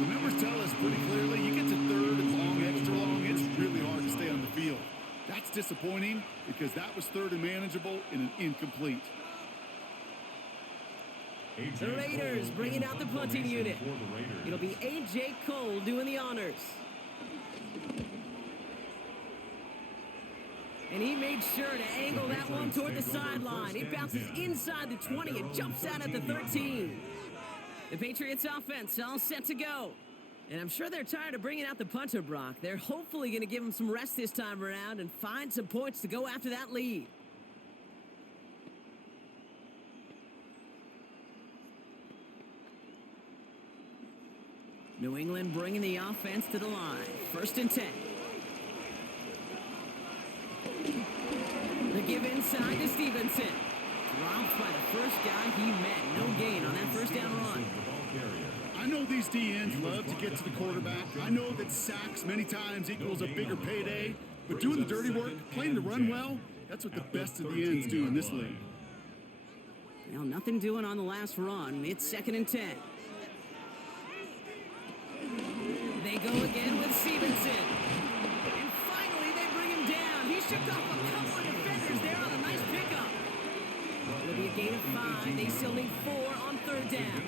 The numbers tell us pretty clearly, you get to 3rd and long, extra long, it's really hard to stay on the field. That's disappointing because that was 3rd and manageable and an incomplete. The Raiders bringing out the punting unit. It'll be A.J. Cole doing the honors. And he made sure to angle that one toward the sideline. It bounces inside the 20 and jumps out at the 13. The Patriots offense all set to go. And I'm sure they're tired of bringing out the punter, Brock. They're hopefully going to give him some rest this time around and find some points to go after that lead. New England bringing the offense to the line. 1st and 10. The give inside to Stevenson. Dropped by the first guy he met. No gain on that first down run. I know these DNs love to get to the quarterback. I know that sacks many times equals a bigger payday. But doing the dirty work, playing the run well, that's what the best of the ends do in this league. Well, nothing doing on the last run. It's 2nd and 10. They go again with Stevenson. And finally, they bring him down. He shook off a couple of defenders there on a nice pickup. It'll be a gain of 5. They still need 4 on 3rd down.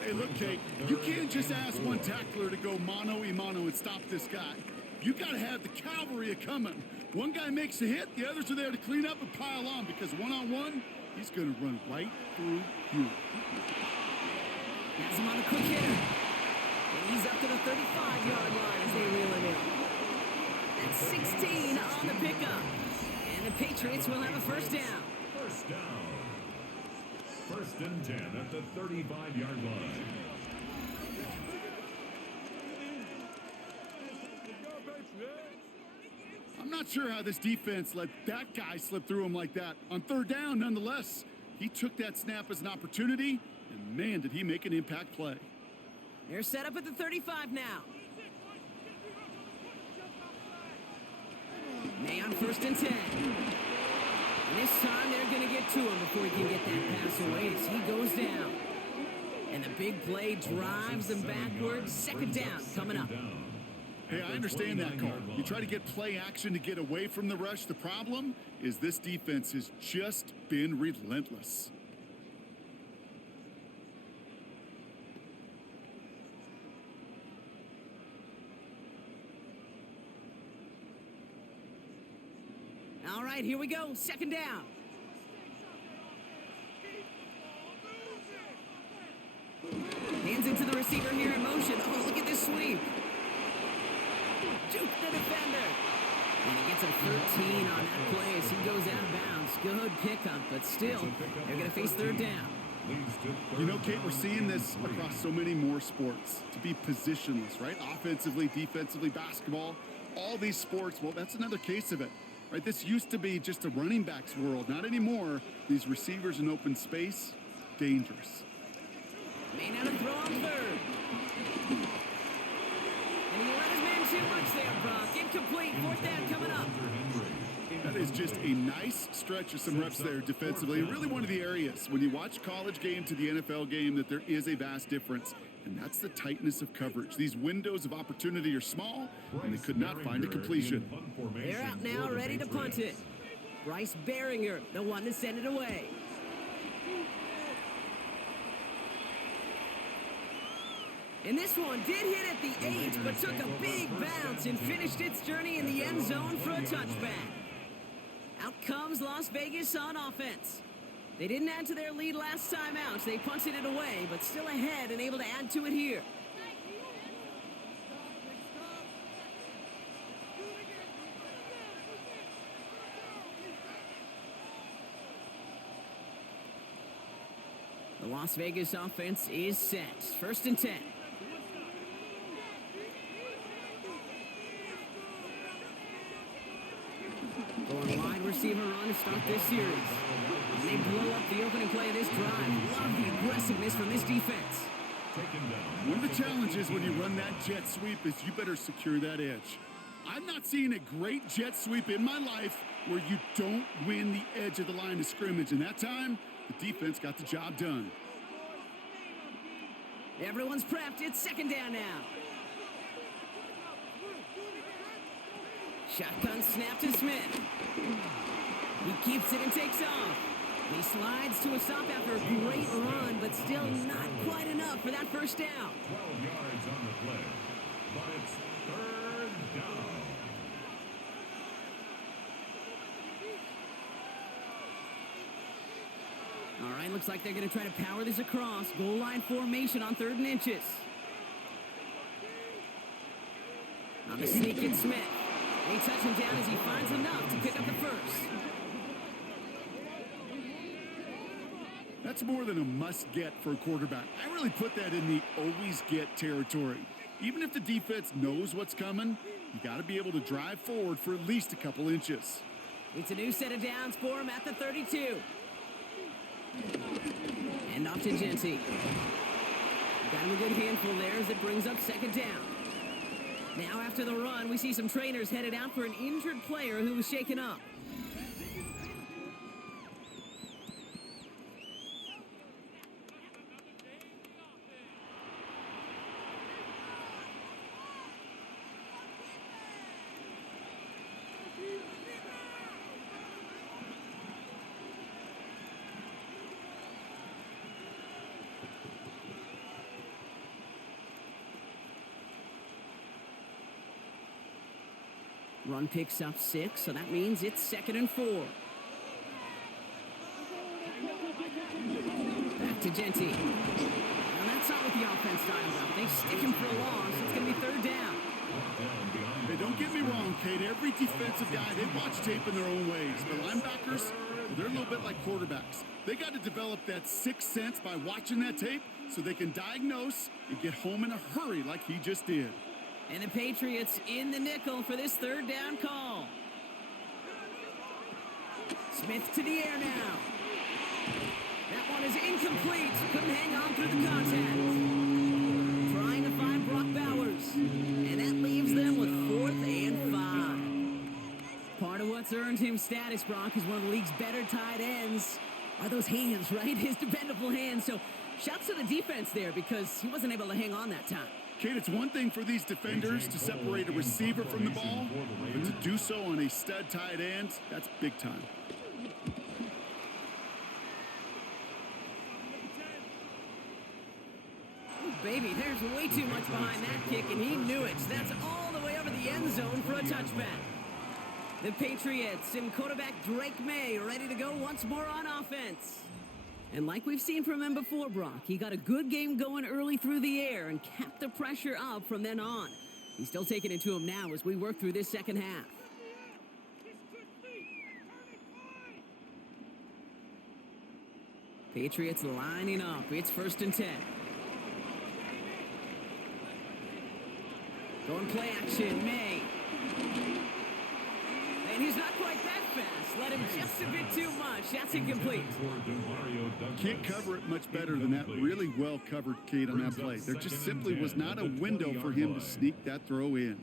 Hey, look, Kate, you can't just ask one tackler to go mano-a-mano and stop this guy. You got to have the cavalry a-coming. One guy makes a hit, the others are there to clean up and pile on because one-on-one, he's going to run right through you. Has him on the quick hitter. And he's up to the 35-yard line as they reel him in. That's 16 on the pickup. And the Patriots will have a first down. First down. 1st and 10 at the 35-yard line. I'm not sure how this defense let that guy slip through him like that. On 3rd down, nonetheless, he took that snap as an opportunity, and man, did he make an impact play. They're set up at the 35 now. May on 1st and 10. And this time they're going to get to him before he can get that pass away as he goes down. And the big play drives them backwards. 2nd down coming up. Hey, I understand that call. You try to get play action to get away from the rush. The problem is this defense has just been relentless. All right, here we go. Second down. Hands into the receiver here in motion. Oh, look at this sweep. Juke the defender. And he gets a 13 on that play as he goes out of bounds. Good pickup, but still, they're going to face third down. You know, Kate, we're seeing this across so many more sports. To be positionless, right? Offensively, defensively, basketball, all these sports, well, that's another case of it. Right? This used to be just a running backs world. Not anymore. These receivers in open space, dangerous. May not have thrown third. And he let his man too much there, Brock. Incomplete. Fourth down coming up. That is just a nice stretch of some reps there defensively. Really one of the areas when you watch college game to the NFL game that there is a vast difference. And that's the tightness of coverage. These windows of opportunity are small, and they could not find a completion. They're out now, ready to punt it. Bryce Behringer, the one to send it away. And this one did hit at the 8, but took a big bounce and finished its journey in the end zone for a touchback. Out comes Las Vegas on offense. They didn't add to their lead last time out. They punted it away, but still ahead and able to add to it here. The Las Vegas offense is set. First and 10. Going wide receiver run to start this series. And they blow up the opening play of this drive. Love the aggressiveness from this defense. One of the challenges when you run that jet sweep is you better secure that edge. I've not seen a great jet sweep in my life where you don't win the edge of the line of scrimmage. And that time, the defense got the job done. Everyone's prepped. It's second down now. Shotgun snap to Smith. He keeps it and takes off. He slides to a stop after a great run, but still not quite enough for that first down. 12 yards on the play, but it's third down. All right, looks like they're going to try to power this across. Goal line formation on 3rd and inches. On the sneak in Smith. They touch him down as he finds enough to pick up the first. That's more than a must-get for a quarterback. I really put that in the always-get territory. Even if the defense knows what's coming, you got to be able to drive forward for at least a couple inches. It's a new set of downs for him at the 32. And off to Genty. Got him a good handful there as it brings up second down. Now after the run, we see some trainers headed out for an injured player who was shaken up. Run picks up 6, so that means it's 2nd and 4. Back to Genty. Well, that's not what the offense dialed up. They stick him for a loss. It's going to be 3rd down. Hey, don't get me wrong, Kate. Every defensive guy, they watch tape in their own ways. But linebackers, well, they're a little bit like quarterbacks. They got to develop that sixth sense by watching that tape so they can diagnose and get home in a hurry like he just did. And the Patriots in the nickel for this 3rd down call. Smith to the air now. That one is incomplete. Couldn't hang on through the contact. Trying to find Brock Bowers. And that leaves them with 4th and 5. Part of what's earned him status, Brock, is one of the league's better tight ends. Are those hands, right? His dependable hands. So shouts to the defense there because he wasn't able to hang on that time. Kate, it's one thing for these defenders to separate a receiver from the ball, but to do so on a stud tight end, that's big time. Oh, baby, there's way too much behind that kick, and he knew it. That's all the way over the end zone for a touchback. The Patriots and quarterback Drake May ready to go once more on offense. And like we've seen from him before, Brock, he got a good game going early through the air and kept the pressure up from then on. He's still taking it to him now as we work through this second half. Patriots lining up. It's 1st and 10. Going play action, May. And he's not quite that fast. Let him just a bit too much. That's incomplete. Can't cover it much better than that really well covered Kate on that play. There just simply was not a window for him to sneak that throw in.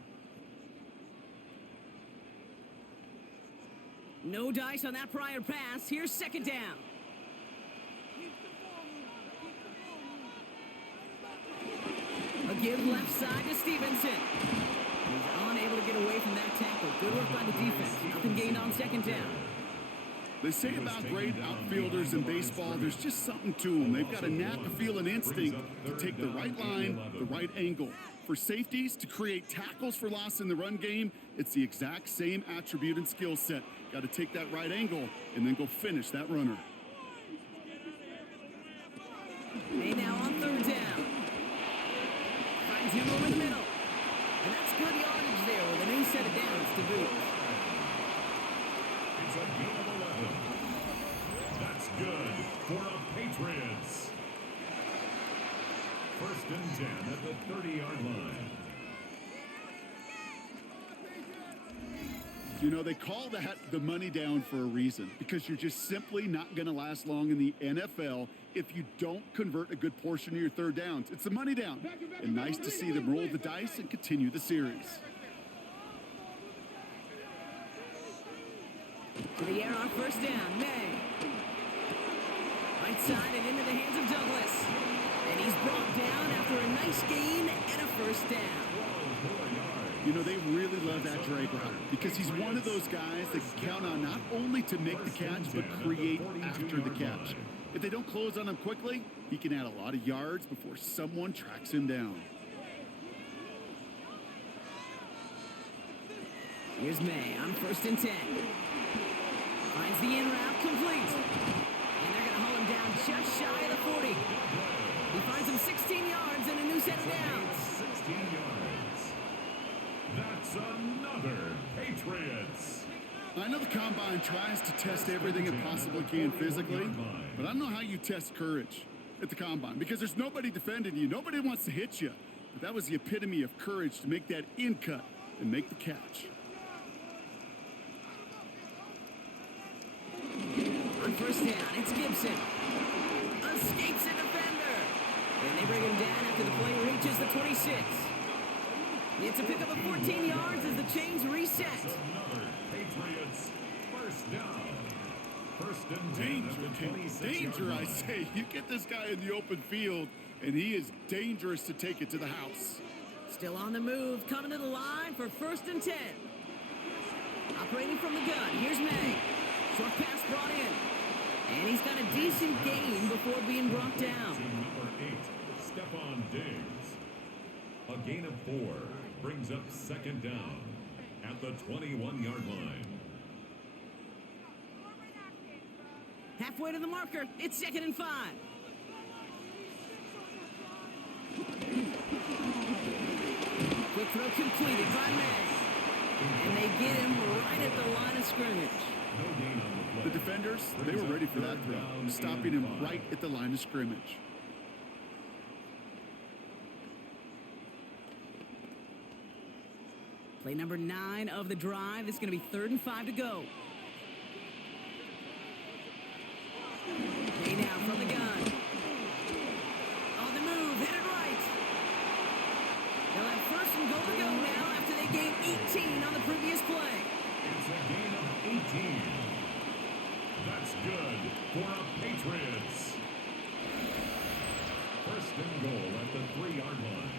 No dice on that prior pass. Here's 2nd down. A give left side to Stevenson. He's unable to get away from that tackle. Good work by the defense. Nothing gained on 2nd down. They say about great outfielders in baseball, there's just something to them. They've got a knack, a feel, and instinct to take the right line, the right angle. For safeties, to create tackles for loss in the run game, it's the exact same attribute and skill set. Got to take that right angle and then go finish that runner. May now on 3rd down. Finds him over the middle. And that's good yardage there with a new set of downs to boot. It's a gain of 11. That's good for the Patriots. 1st and 10 at the 30-yard line. You know, they call that the money down for a reason, because you're just simply not going to last long in the NFL if you don't convert a good portion of your 3rd downs. It's the money down. And nice to see them roll the dice and continue the series. To the air on 1st down, May. Right side and into the hands of Douglas. And he's brought down after a nice gain and a 1st down. You know, they really love that Drake route because he's one of those guys that can count on not only to make the catch, but create after the catch. If they don't close on him quickly, he can add a lot of yards before someone tracks him down. Here's May on 1st and 10. Finds the in route complete. And they're going to haul him down just shy of the 40. He finds him 16 yards and a new set of downs. 16 yards. That's another Patriots. I know the Combine tries to test everything it possibly can physically, but I don't know how you test courage at the Combine because there's nobody defending you. Nobody wants to hit you. But that was the epitome of courage to make that in cut and make the catch. On 1st down, it's Gibson. Escapes a defender. And they bring him down after the play reaches the 26. It's a pickup of 14 yards as the chains reset. Another Patriots 1st down. 1st and 10 at the 26-yard Danger, I line. say. You get this guy in the open field, and he is dangerous to take it to the house. Still on the move, coming to the line for 1st and 10. Operating from the gun, here's May. Short pass brought in. And he's got a decent gain before being brought down. To number 8, Stephon Diggs. A gain of 4 brings up 2nd down at the 21-yard line. Halfway to the marker, it's 2nd and 5. Quick throw completed by May. And they get him right at the line of scrimmage. No gain on the play. The defenders, they were ready for that throw, stopping him right at the line of scrimmage. Play number 9 of the drive. It's going to be 3rd and 5 to go. May now from the gun. On the move, hit it right. They'll have 1st and goal to go now after they gained 18 on the previous play. It's a gain of 18. That's good for the Patriots. 1st and goal at the 3-yard line.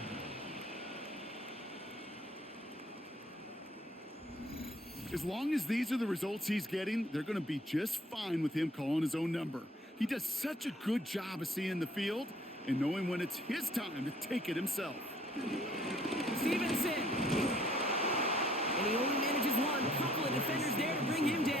As long as these are the results he's getting, they're going to be just fine with him calling his own number. He does such a good job of seeing the field and knowing when it's his time to take it himself. Stevenson. And he only manages one. one. Couple of defenders there to bring him down.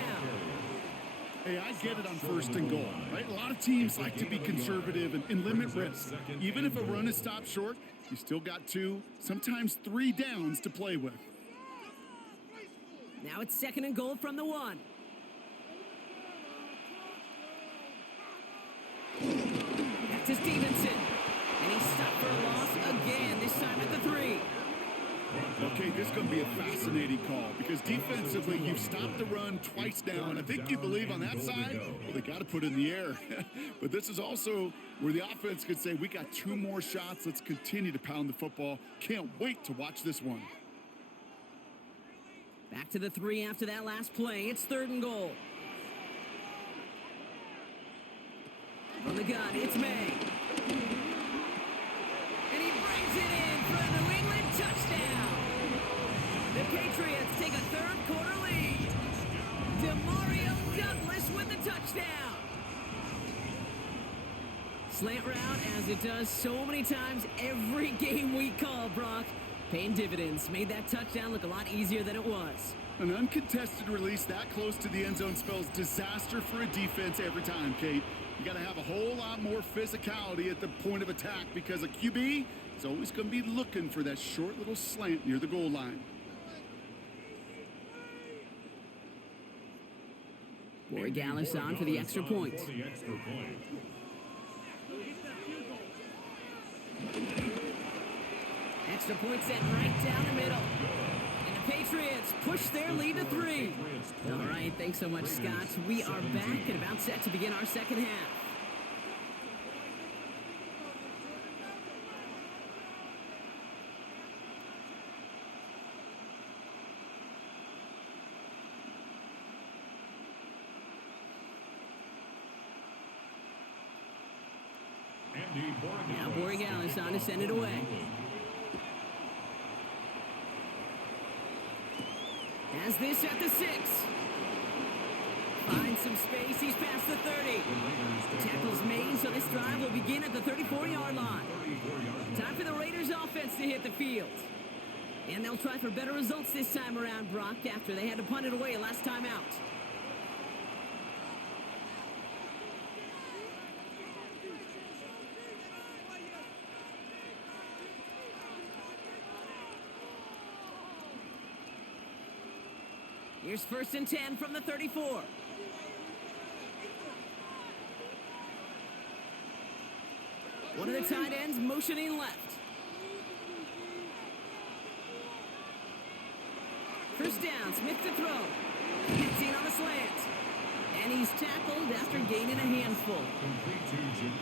Hey, I get it on 1st and goal, right? A lot of teams like to be conservative and limit risk. Even if a run is stopped short, you still got 2, sometimes 3 downs to play with. Now it's 2nd and goal from the 1. Back to Stevenson. And he's stopped for a loss again, this time at the 3. Okay, this is going to be a fascinating call because defensively, you've stopped the run twice now, and I think you believe on that side, well, they got to put it in the air. But this is also where the offense could say, we got 2 more shots. Let's continue to pound the football. Can't wait to watch this one. Back to the 3 after that last play. It's 3rd and goal. From the gun, it's May. And he brings it in for a New England touchdown. The Patriots take a 3rd quarter lead. Demario Douglas with the touchdown. Slant route, as it does so many times every game we call, Brock. Paying dividends. Made that touchdown look a lot easier than it was. An uncontested release that close to the end zone spells disaster for a defense every time, Kate. You got to have a whole lot more physicality at the point of attack because a QB is always going to be looking for that short little slant near the goal line. Roy Gallis on for the extra point. Extra point set right down the middle. And the Patriots push their lead to 3. All right, thanks so much, Scott. We are back and about set to begin our second half. Now Borregales on to send it away. Has this at the 6. Finds some space. He's past the 30. The tackle's made, so this drive will begin at the 34-yard line. Time for the Raiders offense to hit the field. And they'll try for better results this time around, Brock, after they had to punt it away last time out. Here's 1st and 10 from the 34. One of the tight ends motioning left. 1st down, Smith to throw. Gets in on a slant. And he's tackled after gaining a handful.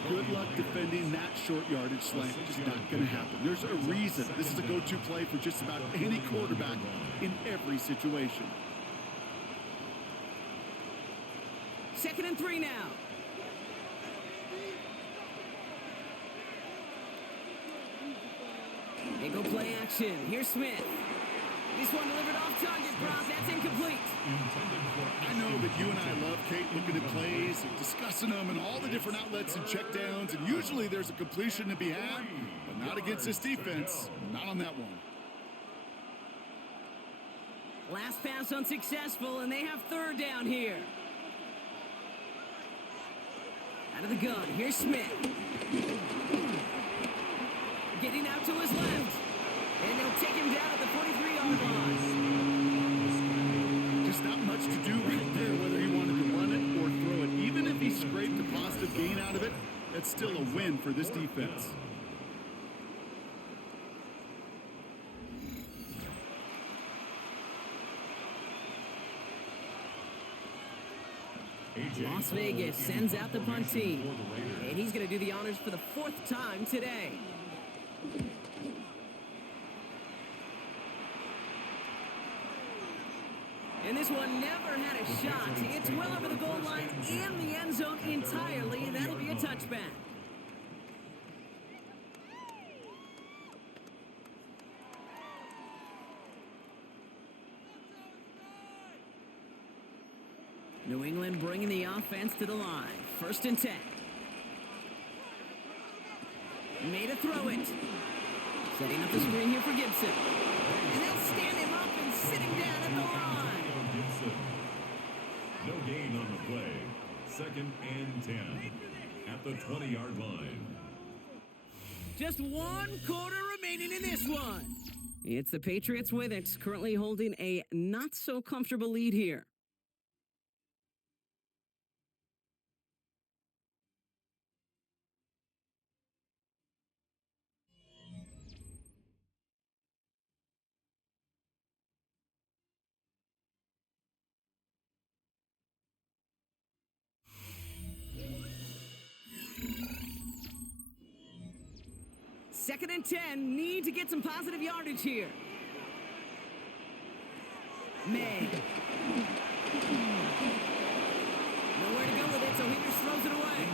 Good luck defending that short yardage slant. Just not going to happen. There's a reason this is a go-to play for just about any quarterback in every situation. 2nd and 3 now. They go play action. Here's Smith. This one delivered off target, Brock. That's incomplete. I know that you and I love, Kate, looking at plays and discussing them and all the different outlets and checkdowns, and usually there's a completion to be had, but not against this defense. Not on that one. Last pass unsuccessful, and they have 3rd down here. Out of the gun, here's Smith. Getting out to his left. And they'll take him down at the 43-yard line. Just not much to do right there, whether he wanted to run it or throw it. Even if he scraped a positive gain out of it, that's still a win for this defense. Las Vegas sends out the punt team. And he's going to do the honors for the 4th time today. And this one never had a shot. It's well over the goal line and the end zone entirely, and that'll be a touchback. New England bringing the offense to the line. 1st and 10. Made a throw it. Setting up the screen here for Gibson. And they'll stand him up and sit him down at the line. Gibson. No gain on the play. 2nd and 10 at the 20-yard line. Just 1 quarter remaining in this one. It's the Patriots with it, currently holding a not-so-comfortable lead here. Second and 10, need to get some positive yardage here. May. Nowhere to go with it, so he just throws it away.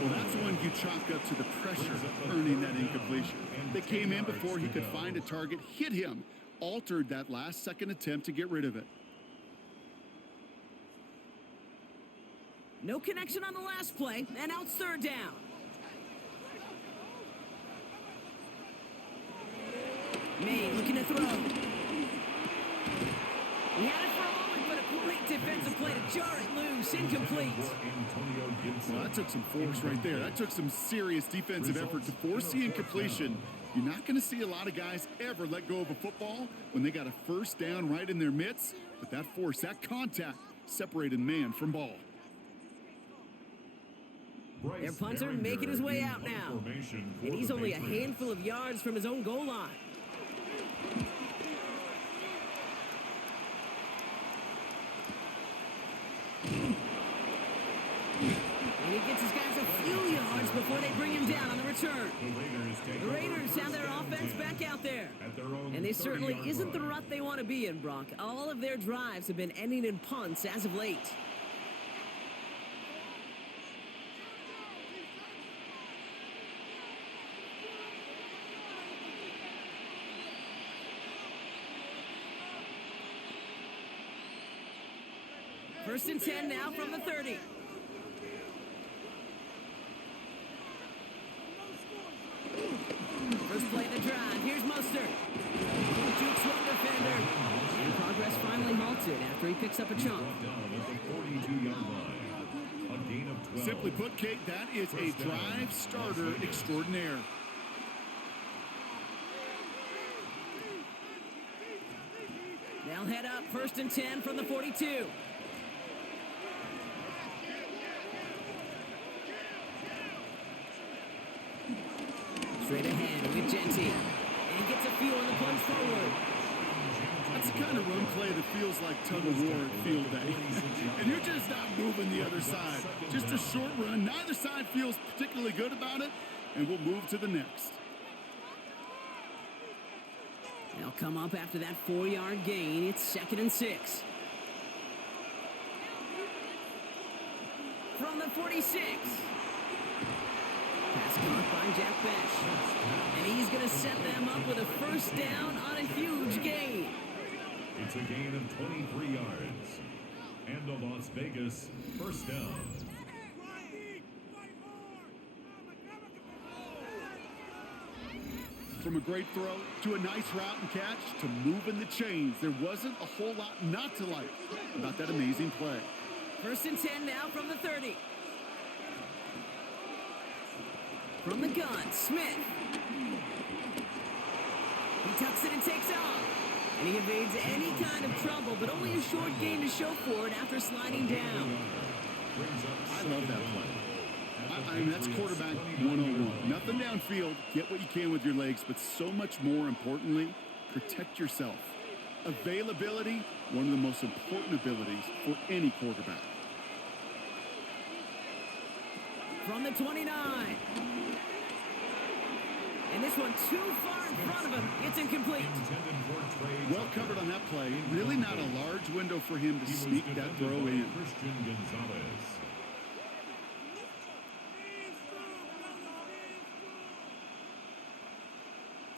Well, that's one you chalk up to the pressure earning that incompletion. They came in before he could find a target, hit him, altered that last-second attempt to get rid of it. No connection on the last play, and now it's 3rd down. May looking to throw. He had it for a moment, but a great defensive play to jar it loose. Incomplete. Well, that took some force right there. That took some serious defensive effort to force the incompletion. You're not going to see a lot of guys ever let go of a football when they got a 1st down right in their midst. But that force, that contact, separated man from ball. Their punter making his way out now. And he's only a handful of yards from his own goal line. And he gets his guys a few yards before they bring him down on the return. The Raiders have their offense back out there. And this certainly isn't the rut they want to be in, Brock. All of their drives have been ending in punts as of late. First and 10 now from the 30. First play of the drive. Here's Mostert. Jukes one defender. And progress finally halted after he picks up a chunk. Simply put, Kate, that is a drive starter extraordinaire. They'll head up. First and 10 from the 42. Straight ahead with Genty. And gets a feel on the plunge forward. That's the kind of run play that feels like tug-of-war at field day. And you're just not moving the other side. Just a short run. Neither side feels particularly good about it. And we'll move to the next. They'll come up after that 4-yard gain. It's 2nd and 6. From the 46. Pass caught by Jack Besh. And he's going to set them up with a 1st down on a huge gain. It's a gain of 23 yards. And a Las Vegas 1st down. From a great throw to a nice route and catch to moving the chains. There wasn't a whole lot not to like about that amazing play. 1st and 10 now from the 30. From the gun, Smith. He tucks it and takes off. And he evades any kind of trouble, but only a short gain to show for it after sliding down. I love that play. I mean, that's quarterback 101. Nothing downfield. Get what you can with your legs, but so much more importantly, protect yourself. Availability, one of the most important abilities for any quarterback. From the 29. And this one too far in front of him. It's incomplete. Well covered on that play. Really not a large window for him to sneak that throw in.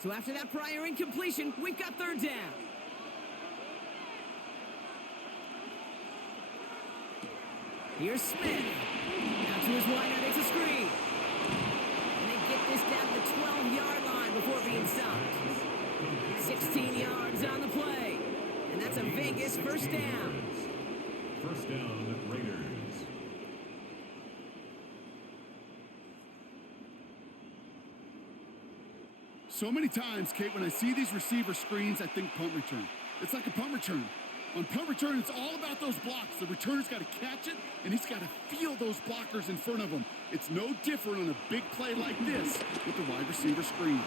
So after that prior incompletion, we've got 3rd down. Here's Smith. Now to his wideout, it's a screen. And they get this down to the 12-yard line before being stopped. 16 yards on the play. And that's a Vegas first down. First down, Raiders. So many times, Kate, when I see these receiver screens, I think punt return. It's like a punt return. On punt return, it's all about those blocks. The returner's got to catch it, and he's got to feel those blockers in front of him. It's no different on a big play like this with the wide receiver screen.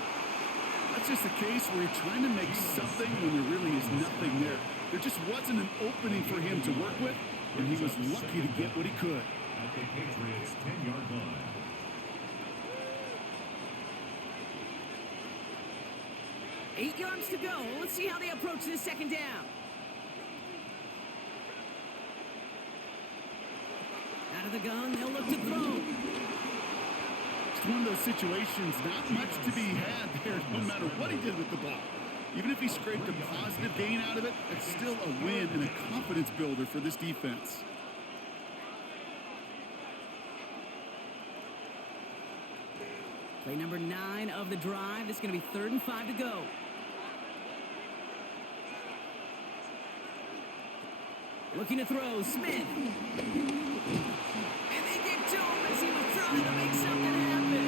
That's just a case where you're trying to make something when there really is nothing there. There just wasn't an opening for him to work with, and he was lucky to get what he could. At the Patriots' 10-yard line. Eight yards to go. Let's see how they approach this second down. Out of the gun, they'll look to throw. It's one of those situations, not much to be had there, no matter what he did with the ball. Even if he scraped a positive gain out of it, it's still a win and a confidence builder for this defense. Play number 9 of the drive. It's going to be 3rd and 5 to go. Looking to throw, Smith. And they get to him as he was trying to make something happen.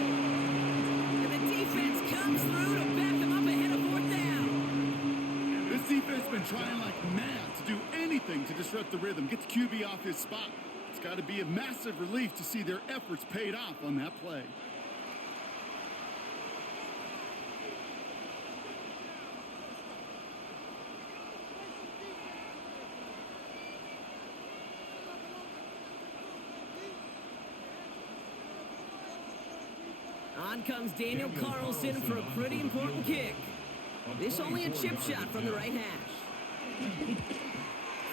And the defense comes through to back him up ahead of 4th down. This defense has been trying like mad to do anything to disrupt the rhythm, get the QB off his spot. It's got to be a massive relief to see their efforts paid off on that play. On comes Daniel Carlson for a pretty important kick. This only a chip shot from the right hash.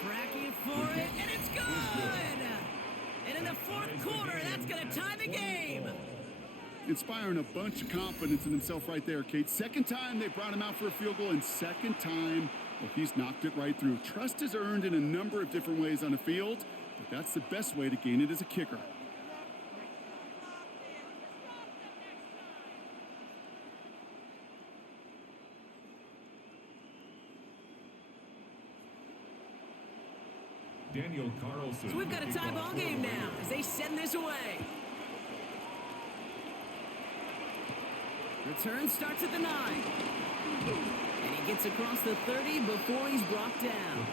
Tracking for it, and it's good! And in the 4th quarter, that's going to tie the game. Inspiring a bunch of confidence in himself right there, Kate. Second time they brought him out for a field goal, and second time, well, he's knocked it right through. Trust is earned in a number of different ways on the field, but that's the best way to gain it as a kicker. Daniel Carlson. So we've got a tie ball game now as they send this away. Return starts at the 9. And he gets across the 30 before he's brought down.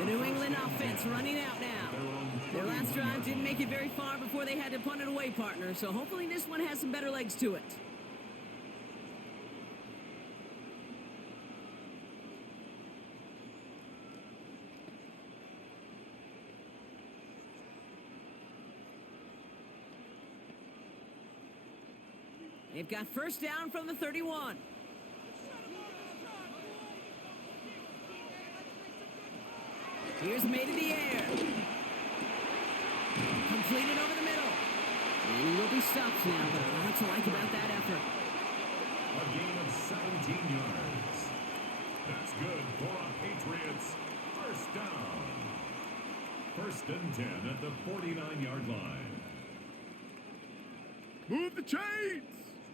The New England offense running out now. Their last drive didn't make it very far before they had to punt it away, partner. So hopefully this one has some better legs to it. They've got first down from the 31. Here's made in the air. Completed over the middle. And he will be stopped now, but a lot to like about that effort. A gain of 17 yards. That's good for a Patriots first down. 1st and 10 at the 49-yard line. Move the chains!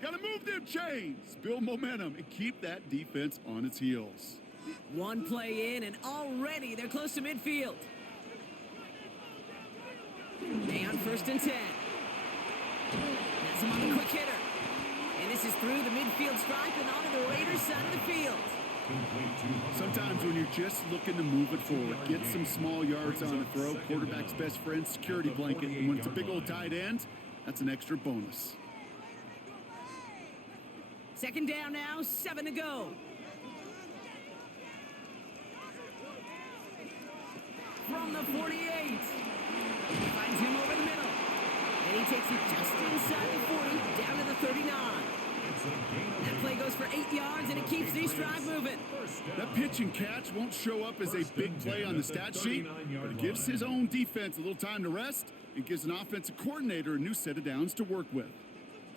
Gotta move them chains! Build momentum and keep that defense on its heels. One play in, and already they're close to midfield. They on 1st and 10. Has him on the quick hitter. And this is through the midfield stripe and onto the Raiders' side of the field. Sometimes when you're just looking to move it forward, get some small yards on the throw, quarterback's best friend, security blanket, and when it's a big old tight end, that's an extra bonus. Second down now, 7 to go. From the 48. Finds him over the middle. And he takes it just inside the 40, down to the 39. That play goes for 8 yards, and it keeps this drive moving. That pitch and catch won't show up as a big play on the stat sheet, but it gives his own defense a little time to rest and gives an offensive coordinator a new set of downs to work with.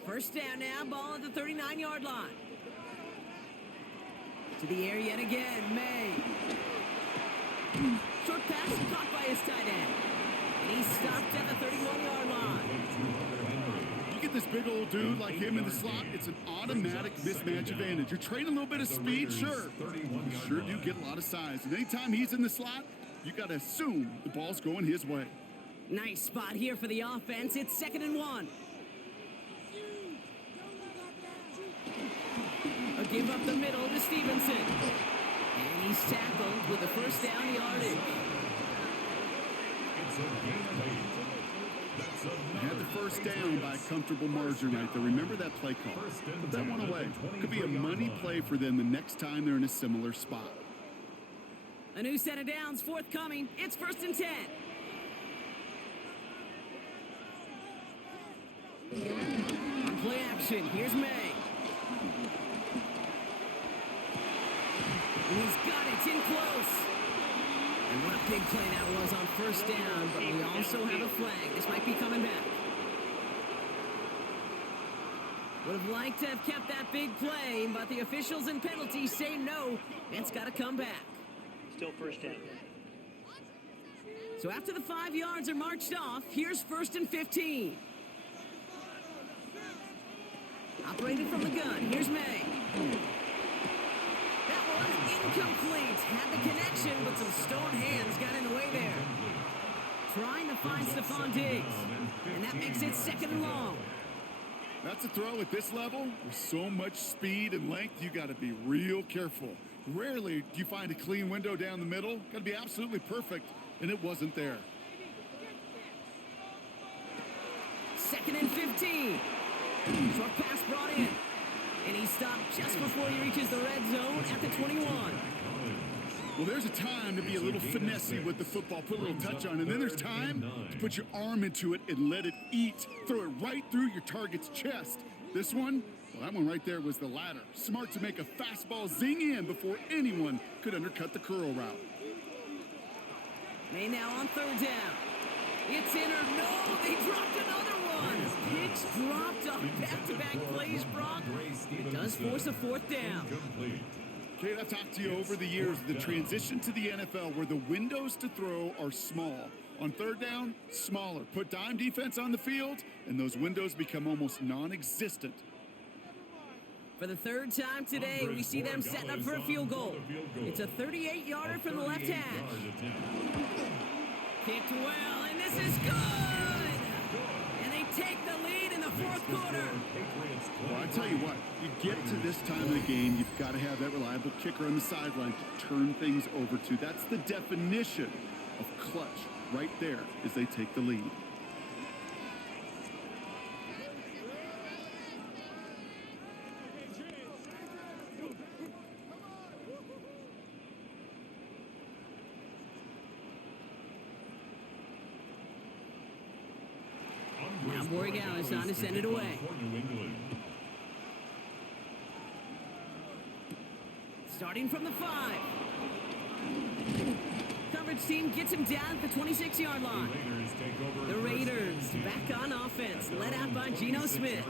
First down now, ball at the 39-yard line. To the air yet again, May. Short pass caught by his tight end. And he's stopped at the 31-yard line. You get this big old dude like him in the slot, it's an automatic mismatch advantage. You're trading a little bit of speed, sure. You sure do get a lot of size. And anytime he's in the slot, you got to assume the ball's going his way. Nice spot here for the offense. It's 2nd and 1. A give up the middle to Stevenson. And he's tackled with the first down yardage. It's a gain of 8. That's They had the first down by a comfortable margin right there. Remember that play call. Put that one away. Could be a money play for them the next time they're in a similar spot. A new set of downs forthcoming. It's 1st and 10. On play action, here's May. And he's got it, it's in close. And what a big play that was on 1st down, but we also have a flag. This might be coming back. Would have liked to have kept that big play, but the officials and penalties say no. It's got to come back. Still 1st down. So after the 5 yards are marched off, here's 1st and 15. Operated from the gun, here's May. That was incomplete. Had the connection, but some stone hands got in the way there. Trying to find Stephon Diggs. And that makes it 2nd and long. That's a throw at this level. With so much speed and length, you got to be real careful. Rarely do you find a clean window down the middle. Got to be absolutely perfect, and it wasn't there. 2nd and 15. Short pass brought in. And he stopped just before he reaches the red zone at the 21. Well, there's a time to be a little finessey with the football, put a little touch on, and then there's time to put your arm into it and let it eat. Throw it right through your target's chest. This one, well, that one right there was the latter. Smart to make a fastball zing in before anyone could undercut the curl route. May now on 3rd down. It's in or no, they dropped another one. Diggs dropped on back-to-back plays, Brock. It does force a 4th down. Kate, I've talked to you over the years, the transition to the NFL where the windows to throw are small. On 3rd down, smaller. Put dime defense on the field, and those windows become almost non-existent. For the 3rd time today, we see them setting up for a field goal. It's a 38-yarder from the left hash. Kicked well, and this is good! And they take the lead in the 4th quarter. Well, I tell you what, you get to this time of the game, you've got to have that reliable kicker on the sideline to turn things over to. That's the definition of clutch right there as they take the lead. Now Borregales on to send it away. Starting from the 5. Coverage team gets him down at the 26-yard line. The Raiders back on offense, led out by Geno Smith.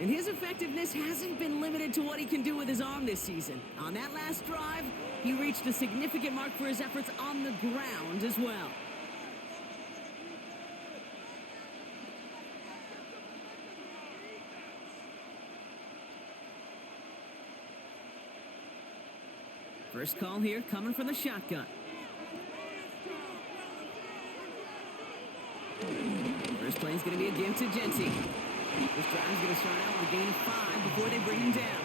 And his effectiveness hasn't been limited to what he can do with his arm this season. On that last drive, he reached a significant mark for his efforts on the ground as well. First call here coming from the shotgun. First play is going to be a give to Genty. This drive is going to start out with a gain of 5 before they bring him down.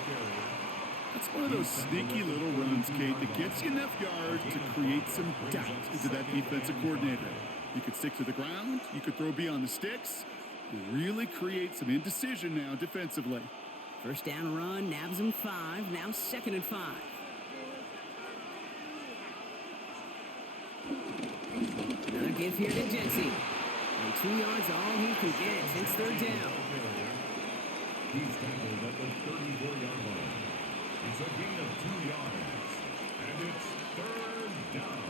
That's one of those sneaky little runs, Kate, that gets you enough yards to create some doubt into that defensive coordinator. You could stick to the ground, you could throw beyond the sticks, really create some indecision now defensively. First down run, nabs him 5, now 2nd and 5. Another give here to Genty. And 2 yards all he can get since 3rd down. He's tackled at the 34-yard line. It's a gain of 2 yards. And it's 3rd down.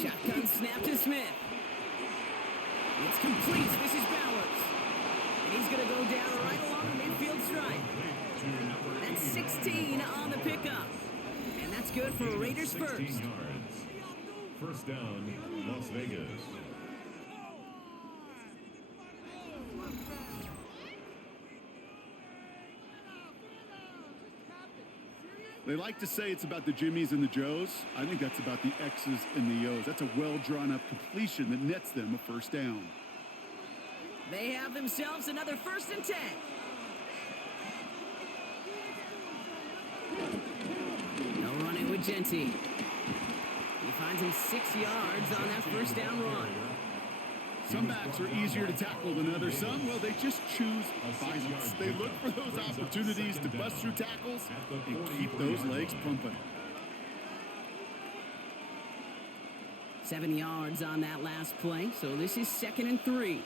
Shotgun snap to Smith. It's complete. This is Bowers. And he's going to go down right along the midfield stripe. That's 16 on the pickup. And that's good for Raiders first. Yards. First down, Las Vegas. They like to say it's about the Jimmies and the Joes. I think that's about the X's and the O's. That's a well-drawn-up completion that nets them a first down. They have themselves another 1st and 10. No running with Genty. He finds him 6 yards on that first down run. Some backs are easier to tackle than others. Some, well, they just choose violence. They look for those opportunities to bust through tackles and keep those legs pumping. 7 yards on that last play, so this is 2nd and 3.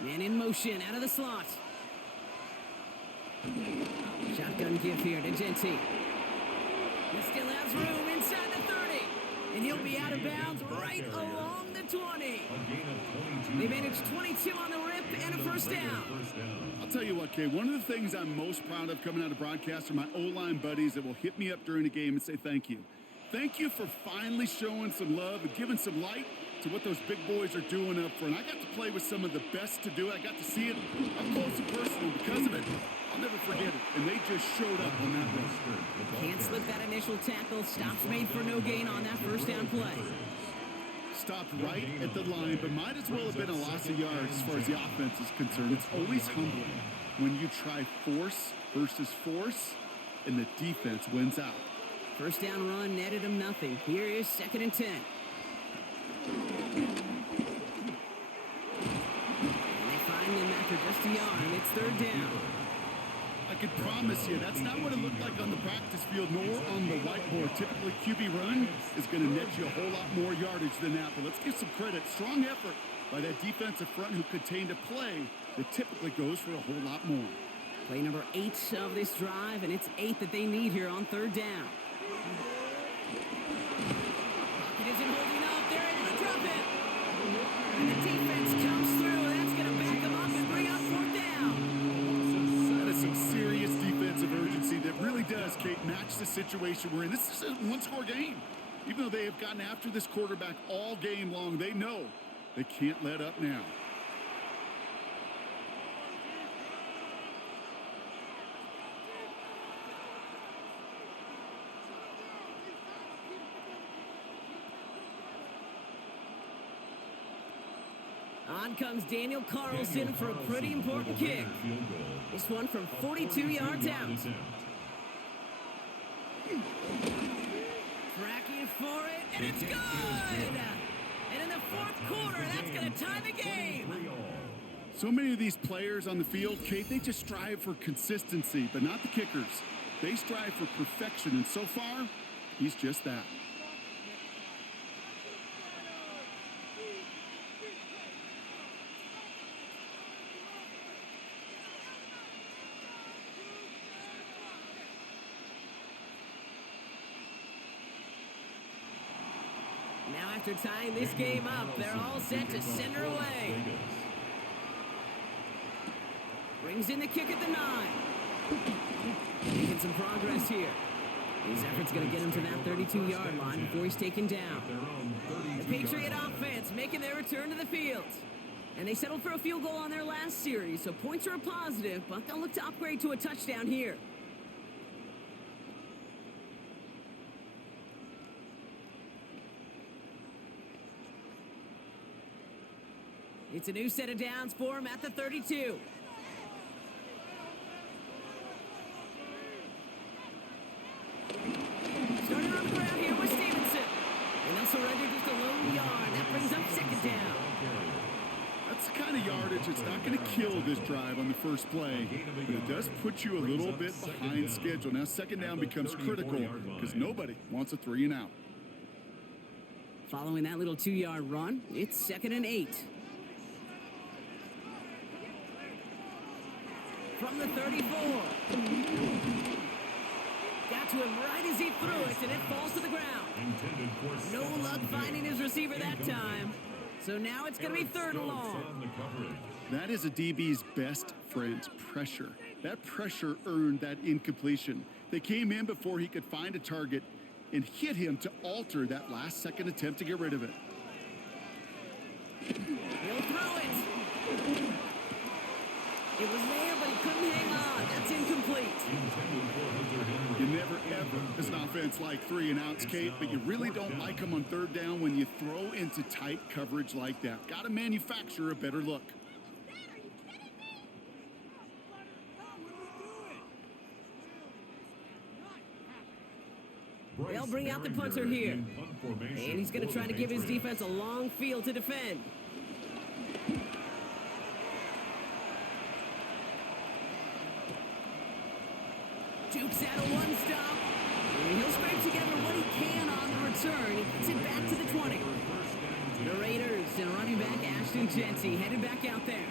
Man in motion out of the slot. Shotgun give here to Genty. He still has room inside the 30. And he'll be out of bounds right along the 20. They managed 22 on the rip and a first down. I'll tell you what, Kay, one of the things I'm most proud of coming out of broadcast are my O-line buddies that will hit me up during the game and say thank you. Thank you for finally showing some love and giving some light to what those big boys are doing up front. I got to play with some of the best to do it. I got to see it up close and personal because of it. I'll never forget it. And they just showed up on that run. Can't slip that initial tackle. Stops made for no gain on that first down play. Stopped right at the line, but might as well have been a loss of yards as far as the offense is concerned. It's always humbling when you try force versus force and the defense wins out. First down run netted him nothing. Here is 2nd and 10. And they find him after just a yard. It's 3rd down. I could promise you that's not what it looked like on the practice field nor on the whiteboard. Typically, QB run is going to net you a whole lot more yardage than that. But let's give some credit. Strong effort by that defensive front who contained a play that typically goes for a whole lot more. Play number 8 of this drive, and it's 8 that they need here on 3rd down. Pocket isn't holding up. They're able to drop it. And the defense comes through. That's going to back them up and bring up 4th down. That is some serious defensive urgency that really does, Kate, match the situation we're in. This is a one-score game. Even though they have gotten after this quarterback all game long, they know they can't let up now. On comes Daniel Carlson for a pretty important kick. This one from 42 yards out. Tracking for it, and it's good! And in the 4th quarter, that's going to tie the game. So many of these players on the field, Kate, they just strive for consistency, but not the kickers. They strive for perfection, and so far, he's just that. Now after tying this game up, they're all set to send her away. Brings in the kick at the 9. Making some progress here. His effort's going to get him to that 32-yard line before he's taken down. The Patriot offense making their return to the field. And they settled for a field goal on their last series, so points are a positive, but they'll look to upgrade to a touchdown here. It's a new set of downs for him at the 32. Starting on the ground here with Stevenson. And they'll surrender just a lone yard. That brings up 2nd down. That's the kind of yardage that's not going to kill this drive on the first play, but it does put you a little bit behind schedule. Now 2nd down becomes critical because nobody wants a 3 and out. Following that little 2-yard run, it's 2nd and 8. From the 34. Got to him right as he threw it, and it falls to the ground. No luck finding his receiver that time. So now it's going to be third and long. On the coverage. That is a DB's best friend, pressure. That pressure earned that incompletion. They came in before he could find a target and hit him to alter that last-second attempt to get rid of it. He'll throw it. It was there, but he couldn't hang on. That's incomplete. You never, ever, as an offense, like 3 and outs, Kate, but you really don't like them on third down when you throw into tight coverage like that. Got to manufacture a better look. They'll bring out the punter here. And he's going to try to give his defense a long field to defend. Jukes out a one-stop. And he'll scrape together what he can on the return. He gets it back to the 20. The Raiders and running back Ashton Jeanty headed back out there.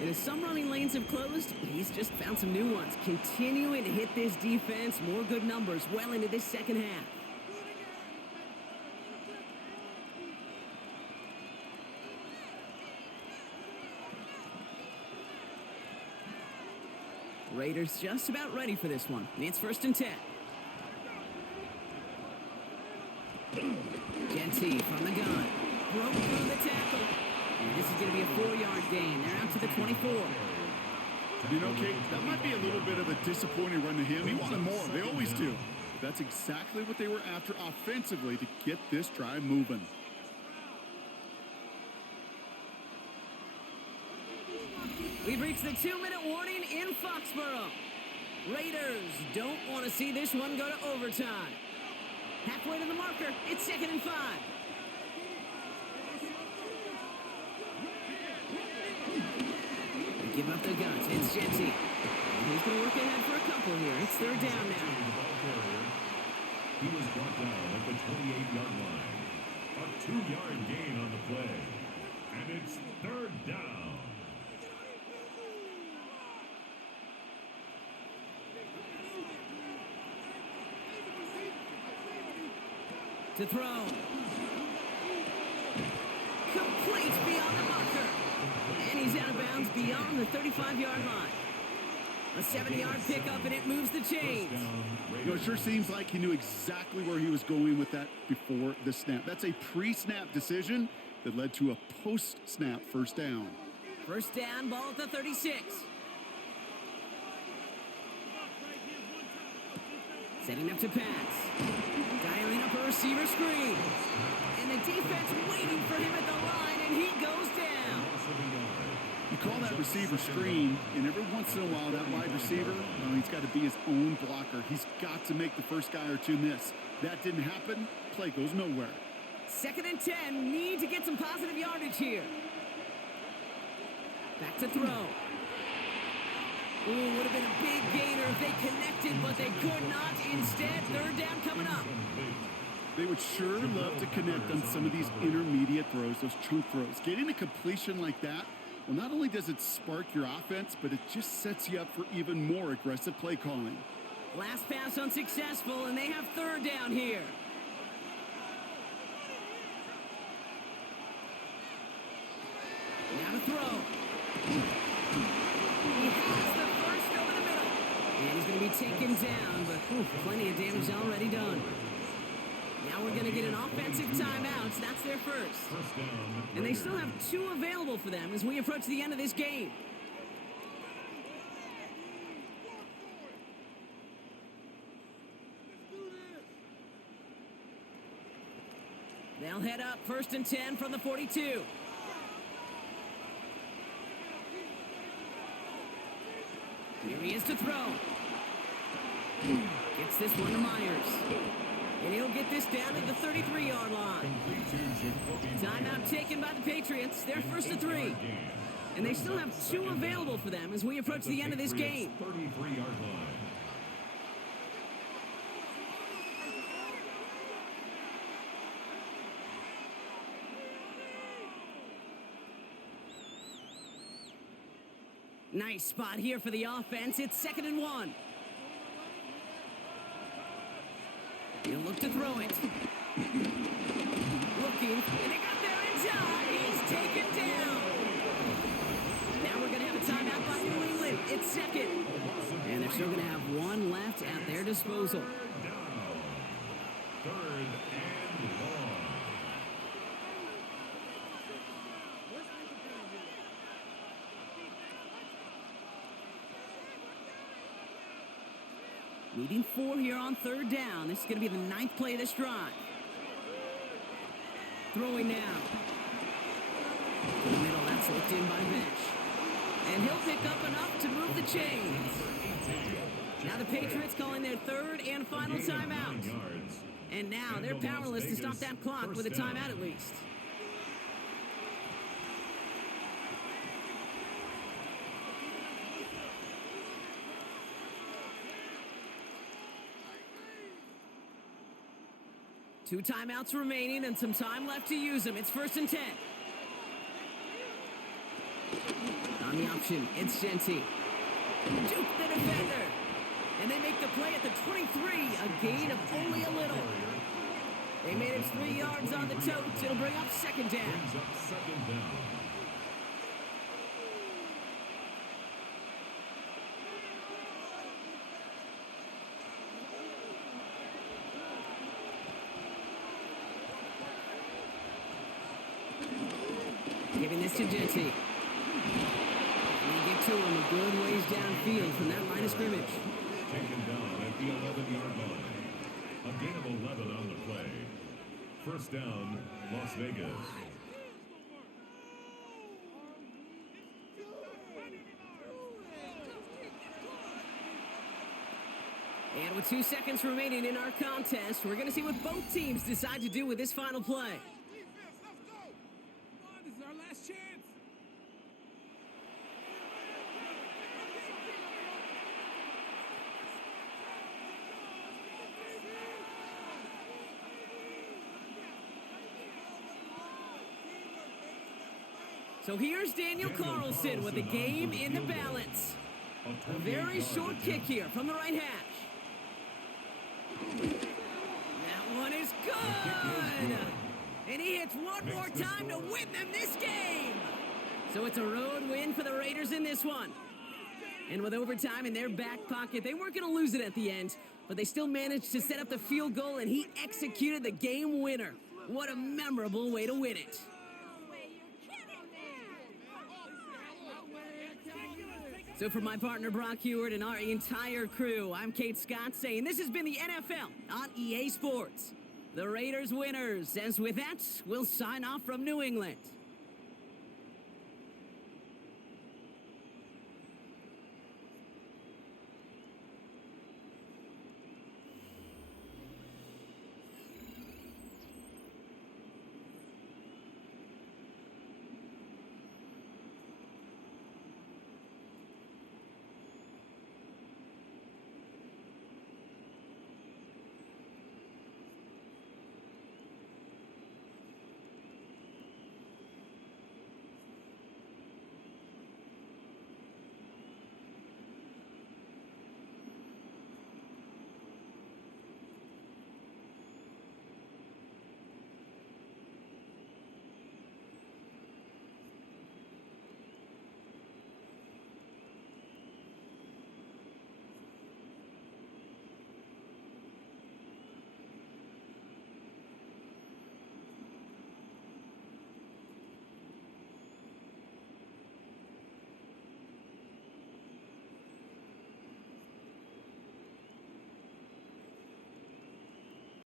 And as some running lanes have closed, he's just found some new ones. Continuing to hit this defense, more good numbers well into this second half. Raiders just about ready for this one. It's 1st and 10. Jeanty from the gun. Broke through the tackle. And this is going to be a 4-yard gain. They're out to the 24. You know, Kate, that might be a little bit of a disappointing run to him. He wanted more. They always do. That's exactly what they were after offensively to get this drive moving. We've reached the 2-minute warning in Foxborough. Raiders don't want to see this one go to overtime. Halfway to the marker, it's 2nd and 5. They give up the guns. It's Jeanty. He's going to work ahead for a couple here. It's 3rd down now. He was brought down at the 28-yard line. A 2-yard gain on the play. And it's 3rd down. To throw. Complete beyond the marker. And he's out of bounds beyond the 35-yard line. A 70-yard pickup, and it moves the chains. You know, it sure seems like he knew exactly where he was going with that before the snap. That's a pre-snap decision that led to a post-snap 1st down. 1st down, ball at the 36. Setting up to pass. Dialing up a receiver screen. And the defense waiting for him at the line, and he goes down. You call that receiver screen, and every once in a while, that wide receiver, well, he's got to be his own blocker. He's got to make the first guy or two miss. That didn't happen. Play goes nowhere. 2nd and 10. Need to get some positive yardage here. Back to throw. Ooh, would have been a big gainer if they connected, but they could not. Instead, 3rd down coming up. They would sure love to connect on some of these intermediate throws, those chunk throws. Getting a completion like that, well, not only does it spark your offense, but it just sets you up for even more aggressive play calling. Last pass unsuccessful, and they have 3rd down here. Now to throw. He has the first over the middle. And he's going to be taken down, but plenty of damage already done. Now we're going to get an offensive timeout. That's their first. And they still have 2 available for them as we approach the end of this game. They'll head up 1st and 10 from the 42. Here he is to throw. Gets this one to Myers. And he'll get this down at the 33-yard line. Timeout taken by the Patriots. They're 1st and 3. And they still have 2 available for them as we approach the end of this game. 33-yard line. Nice spot here for the offense. It's 2nd and 1. He'll look to throw it. Looking, and they got there in time. He's taken down. Now we're going to have a timeout by New England. It's second. And they're still going to have one left at their disposal. Third and long. Needing 4 here on third down. This is going to be the 9th play of this drive. Throwing now. To the middle, that's looked in by Bench. And he'll pick up enough to move the chains. Now the Patriots calling their third and final timeout. And now they're powerless to stop that clock with a timeout at least. Two timeouts remaining and some time left to use them. It's 1st and 10. On the option, it's Genty. Juke the defender. And they make the play at the 23, a gain of only a little. They made it 3 yards on the totes. It'll bring up second down. Giving this to Genty. And they get to him a good ways downfield from that line of scrimmage. Taken down at the 11-yard line. A gain of 11 on the play. First down, Las Vegas. And with 2 seconds remaining in our contest, we're going to see what both teams decide to do with this final play. This is our last chance. So here's Daniel Carlson with the game in the balance. A very short kick here from the right hash. That one is good! And he hits one more time to win them this game! So it's a road win for the Raiders in this one. And with overtime in their back pocket, they weren't going to lose it at the end, but they still managed to set up the field goal, and he executed the game winner. What a memorable way to win it. So for my partner Brock Heward and our entire crew, I'm Kate Scott saying this has been the NFL on EA Sports. The Raiders winners, as with that, we'll sign off from New England.